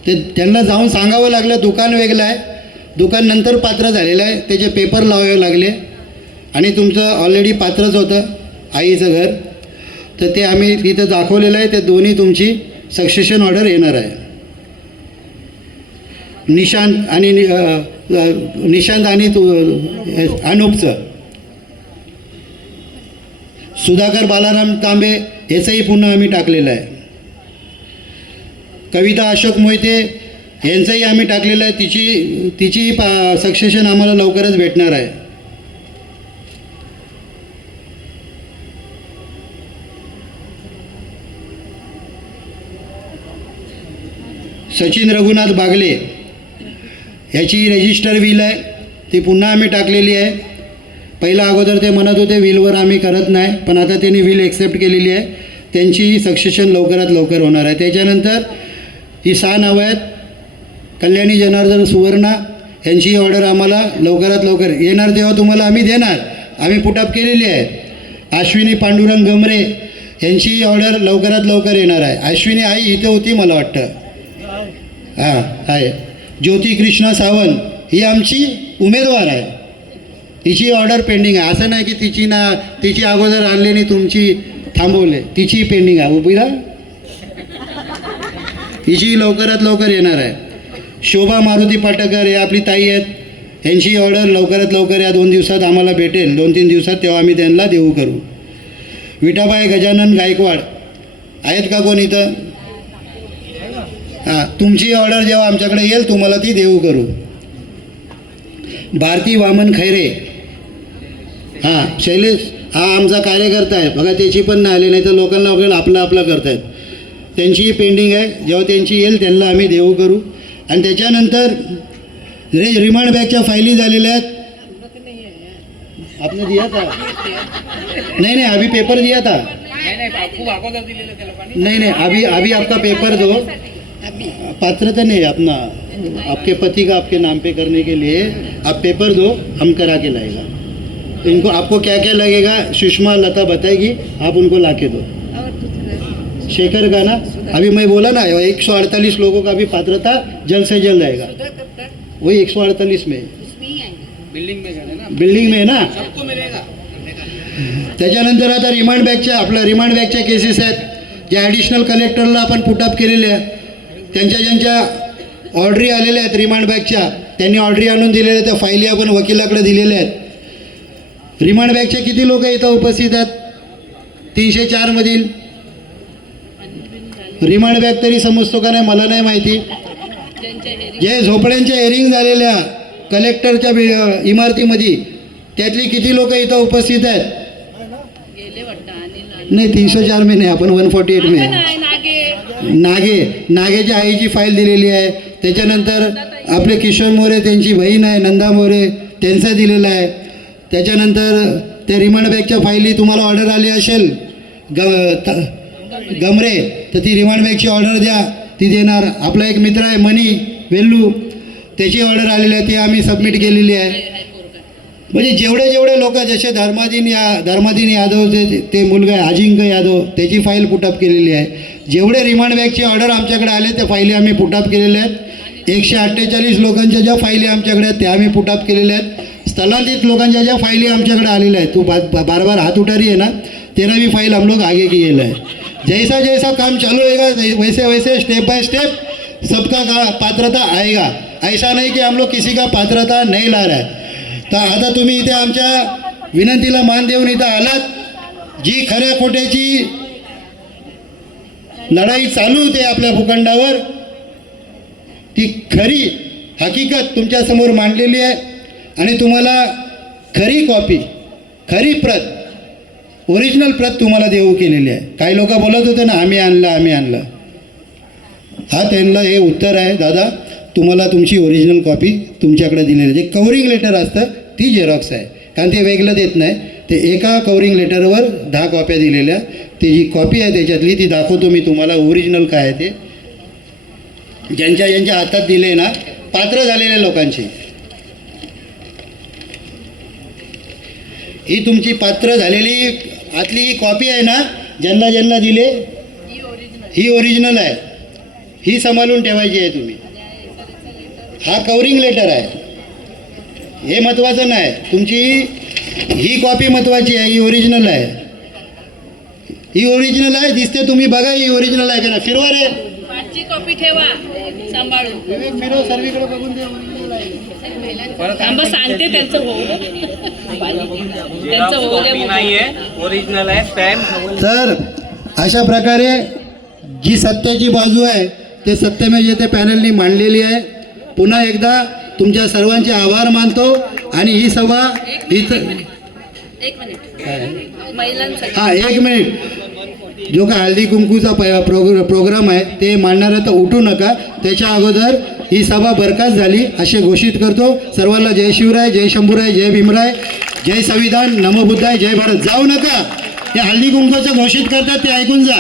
ते त्यांना जाऊन सांगावं लागलं, दुकान वेगळं आहे, दुकान नंतर पात्र झालेलं आहे, त्याचे पेपर लावावे लागले. आणि तुमचं ऑलरेडी पात्रच होतं आईचं घर, तर ते आम्ही तिथं दाखवलेलं आहे. ते दोन्ही तुमची सक्सेशन ऑर्डर येणार आहे. निशांत आणि अनुपचं, सुधाकर बालाराम तांबे याचंही पुन्हा आम्ही टाकलेलं आहे. कविता अशोक मोहिते यांचंही आम्ही टाकलेलं आहे, तिची सक्सेशन आम्हाला लवकरच भेटणार आहे. सचिन रघुनाथ बागले ह्याची रजिस्टर विल आहे, ती पुन्हा आम्ही टाकलेली आहे. पहिला अगोदर ते म्हणत होते विलवर आम्ही करत नाही, पण आता त्यांनी विल ॲक्सेप्ट केलेली आहे, त्यांची सक्सेशन लवकरात लवकर होणार आहे. त्याच्यानंतर ही 6 नावं आहेत. कल्याणी जनार्दन सुवर्णा यांची ऑर्डर आम्हाला लवकरात लवकर येणार तेव्हा तुम्हाला आम्ही देणार. आम्ही पुटअप केलेली आहे. अश्विनी पांडुरंग गमरे यांची ऑर्डर लवकरात लवकर येणार आहे. अश्विनी आई इथे होती मला वाटतं. हां आहे. ज्योती कृष्णा सावंत ही आमची उमेदवार आहे. तिची ऑर्डर पेंडिंग आहे. असं नाही की तिची अगोदर आणली आणि तुमची थांबवले. तिची पेंडिंग आहे. उभी राहा. तिची लवकरात लवकर येणार आहे. शोभा मारुती पाटकर हे आपली ताई आहेत. यांची ऑर्डर लवकरात लवकर या 2 दिवसात आम्हाला भेटेल. 2-3 दिवसात तेव्हा आम्ही त्यांना देऊ करू. विठाबाई गजानन गायकवाड आहेत का कोण इथं? हां, तुमची ऑर्डर जेव्हा आमच्याकडे येईल तुम्हाला ती देऊ करू. भारती वामन खैरे, हां शैलेश हा आमचा कार्यकर्ता आहे बघा. त्याची पण नाही आली, नाही तर लोकांना वगैरे आपलं करतायत. त्यांचीही पेंडिंग आहे. जेव्हा त्यांची येईल त्यांना आम्ही देऊ करू. आणि त्याच्यानंतर रिमांड बॅगच्या फायली झालेल्या आहेत. आपने दिया था? नहीं अभी पेपर दिया था. नहीं अभी आपका पेपर दो. पात्रता नहीं है अपना, आपके पति का आपके नाम पे करने के लिए आप पेपर दो, हम करा के लाएगा. इनको आपको क्या क्या लगेगा सुषमा लता बताएगी, आप उनको ला के दो. शेखर का ना अभी मैं बोला ना 148 लोगों का भी पात्रता जल्द से जल्द आएगा. वही 148 में बिल्डिंग में है ना. त्याच्यानंतर आता रिमांड बॅगच्या केसेस आहेत ज्या ॲडिशनल कलेक्टरला आपण पुटअप केलेल्या. ज्यांच्या ऑर्डरी आलेल्या आहेत रिमांड बॅगच्या, त्यांनी ऑर्डरी आणून दिलेल्या त्या फायली आपण वकिलाकडे दिलेल्या आहेत. रिमांड बॅगचे किती लोक इथं उपस्थित आहेत? 304 मधील रिमांड बॅग तरी समजतो का नाही मला नाही माहिती. जे झोपड्यांच्या हेरिंग झालेल्या कलेक्टरच्या इमारतीमध्ये त्यातली किती लोक इथं उपस्थित आहेत? नाही 304 में नाही, आपण 148 में नागेच्या आईची फाईल दिलेली आहे. त्याच्यानंतर आपले किशोर मोरे त्यांची बहीण आहे नंदा मोरे, त्यांचं दिलेलं आहे. त्याच्यानंतर त्या रिमांड बॅगच्या फाईली तुम्हाला ऑर्डर आली असेल गमरे, तर ती रिमांड बॅगची ऑर्डर द्या, ती देणार. आपला एक मित्र आहे मनी वेल्लू, त्याची ऑर्डर आलेली आहे, ती आम्ही सबमिट केलेली आहे. म्हणजे जेवढे लोक जसे धर्मादीन यादव ते मुलगा आहे अजिंक्य यादव, त्याची फाईल पुटअप केलेली आहे. जेवढे रिमांड बॅगची ऑर्डर आमच्याकडे आले त्या फाईली आम्ही पुटअप केलेल्या आहेत. 148 लोकांच्या ज्या फाईली आमच्याकडे आहेत त्या आम्ही पुटअप केलेल्या आहेत. स्थलांतरित लोकांच्या ज्या फाईली आमच्याकडे आलेल्या आहेत, तू बार हाथ उठारी है ना, तेरा भी फाइल हम लोग आगे किए है. जैसा काम चालू होएगा वैसे स्टेप बाय स्टेप सबका पात्रता आएगा. ऐसा नहीं कि हम लोग किसी का पात्रता नहीं ला रहा है. तर आता तुम्ही इथे आमच्या विनंतीला मान देऊन इथं आलात. जी खऱ्या खोट्याची लढाई चालू होते आपल्या भूखंडावर, ती खरी हकीकत तुमच्यासमोर मांडलेली आहे. आणि तुम्हाला खरी कॉपी, खरी प्रत, ओरिजिनल प्रत तुम्हाला देऊ केलेली आहे. काही लोक बोलत होते ना आम्ही आणलं. हा त्यांना हे उत्तर आहे, दादा तुम्हाला तुमची ओरिजिनल कॉपी तुमच्याकडे दिलेली आहे. जे कव्हरिंग लेटर असतं ती झेरॉक्स आहे, कारण ते वेगळं देत नाही. ते एका कव्हरिंग लेटरवर 10 कॉप्या दिलेल्या. ती जी कॉपी आहे त्याच्यातली ती दाखवतो मी तुम्हाला ओरिजिनल काय आहे ते. ज्यांच्या हातात दिले ना पात्र झालेल्या लोकांची, ही तुमची पात्र झालेली आतली ही कॉपी आहे ना, ज्यांना दिले ही ओरिजिनल आहे. ही सांभाळून ठेवायची आहे तुम्ही. हा कव्हरिंग लेटर आहे, हे महत्त्वाचं नाही. तुमची ही कॉपी महत्त्वाची आहे, ही ओरिजिनल आहे. ही ओरिजिनल आहे, दिसते तुम्ही बघा ही ओरिजिनल आहे का ना. फिरवा रे, पाठची कॉपी ठेवा सांभाळून. फिरव सर्वीकडे बघून दे ओरिजिनल आहे. थांबा सांगते त्यांचं होऊ दे. त्यांचं होऊ दे. ओरिजिनल आहे स्टॅम्प. तर अशा प्रकारे जी सत्याची बाजू आहे ते सत्यमेव जयते पॅनलनी मांडलेली आहे. पुन्हा एकदा तुमच्या सर्वांचे आभार मानतो. आणि ही सभा इथं एक मिनिट महिलांसाठी. हां 1 मिनिट. जो का हळदी कुंकूचा प्रोग्राम आहे ते मांडणारा तर उठू नका, त्याच्या अगोदर ही सभा बरखास्त झाली असे घोषित करतो. सर्वांना जय शिवराय, जय शंभूराय, जय भीमराय, जय संविधान, नमो बुद्धाय, जय भारत. जाऊ नका. हे हळदी कुंकूचं घोषित करतात ते ऐकून जा.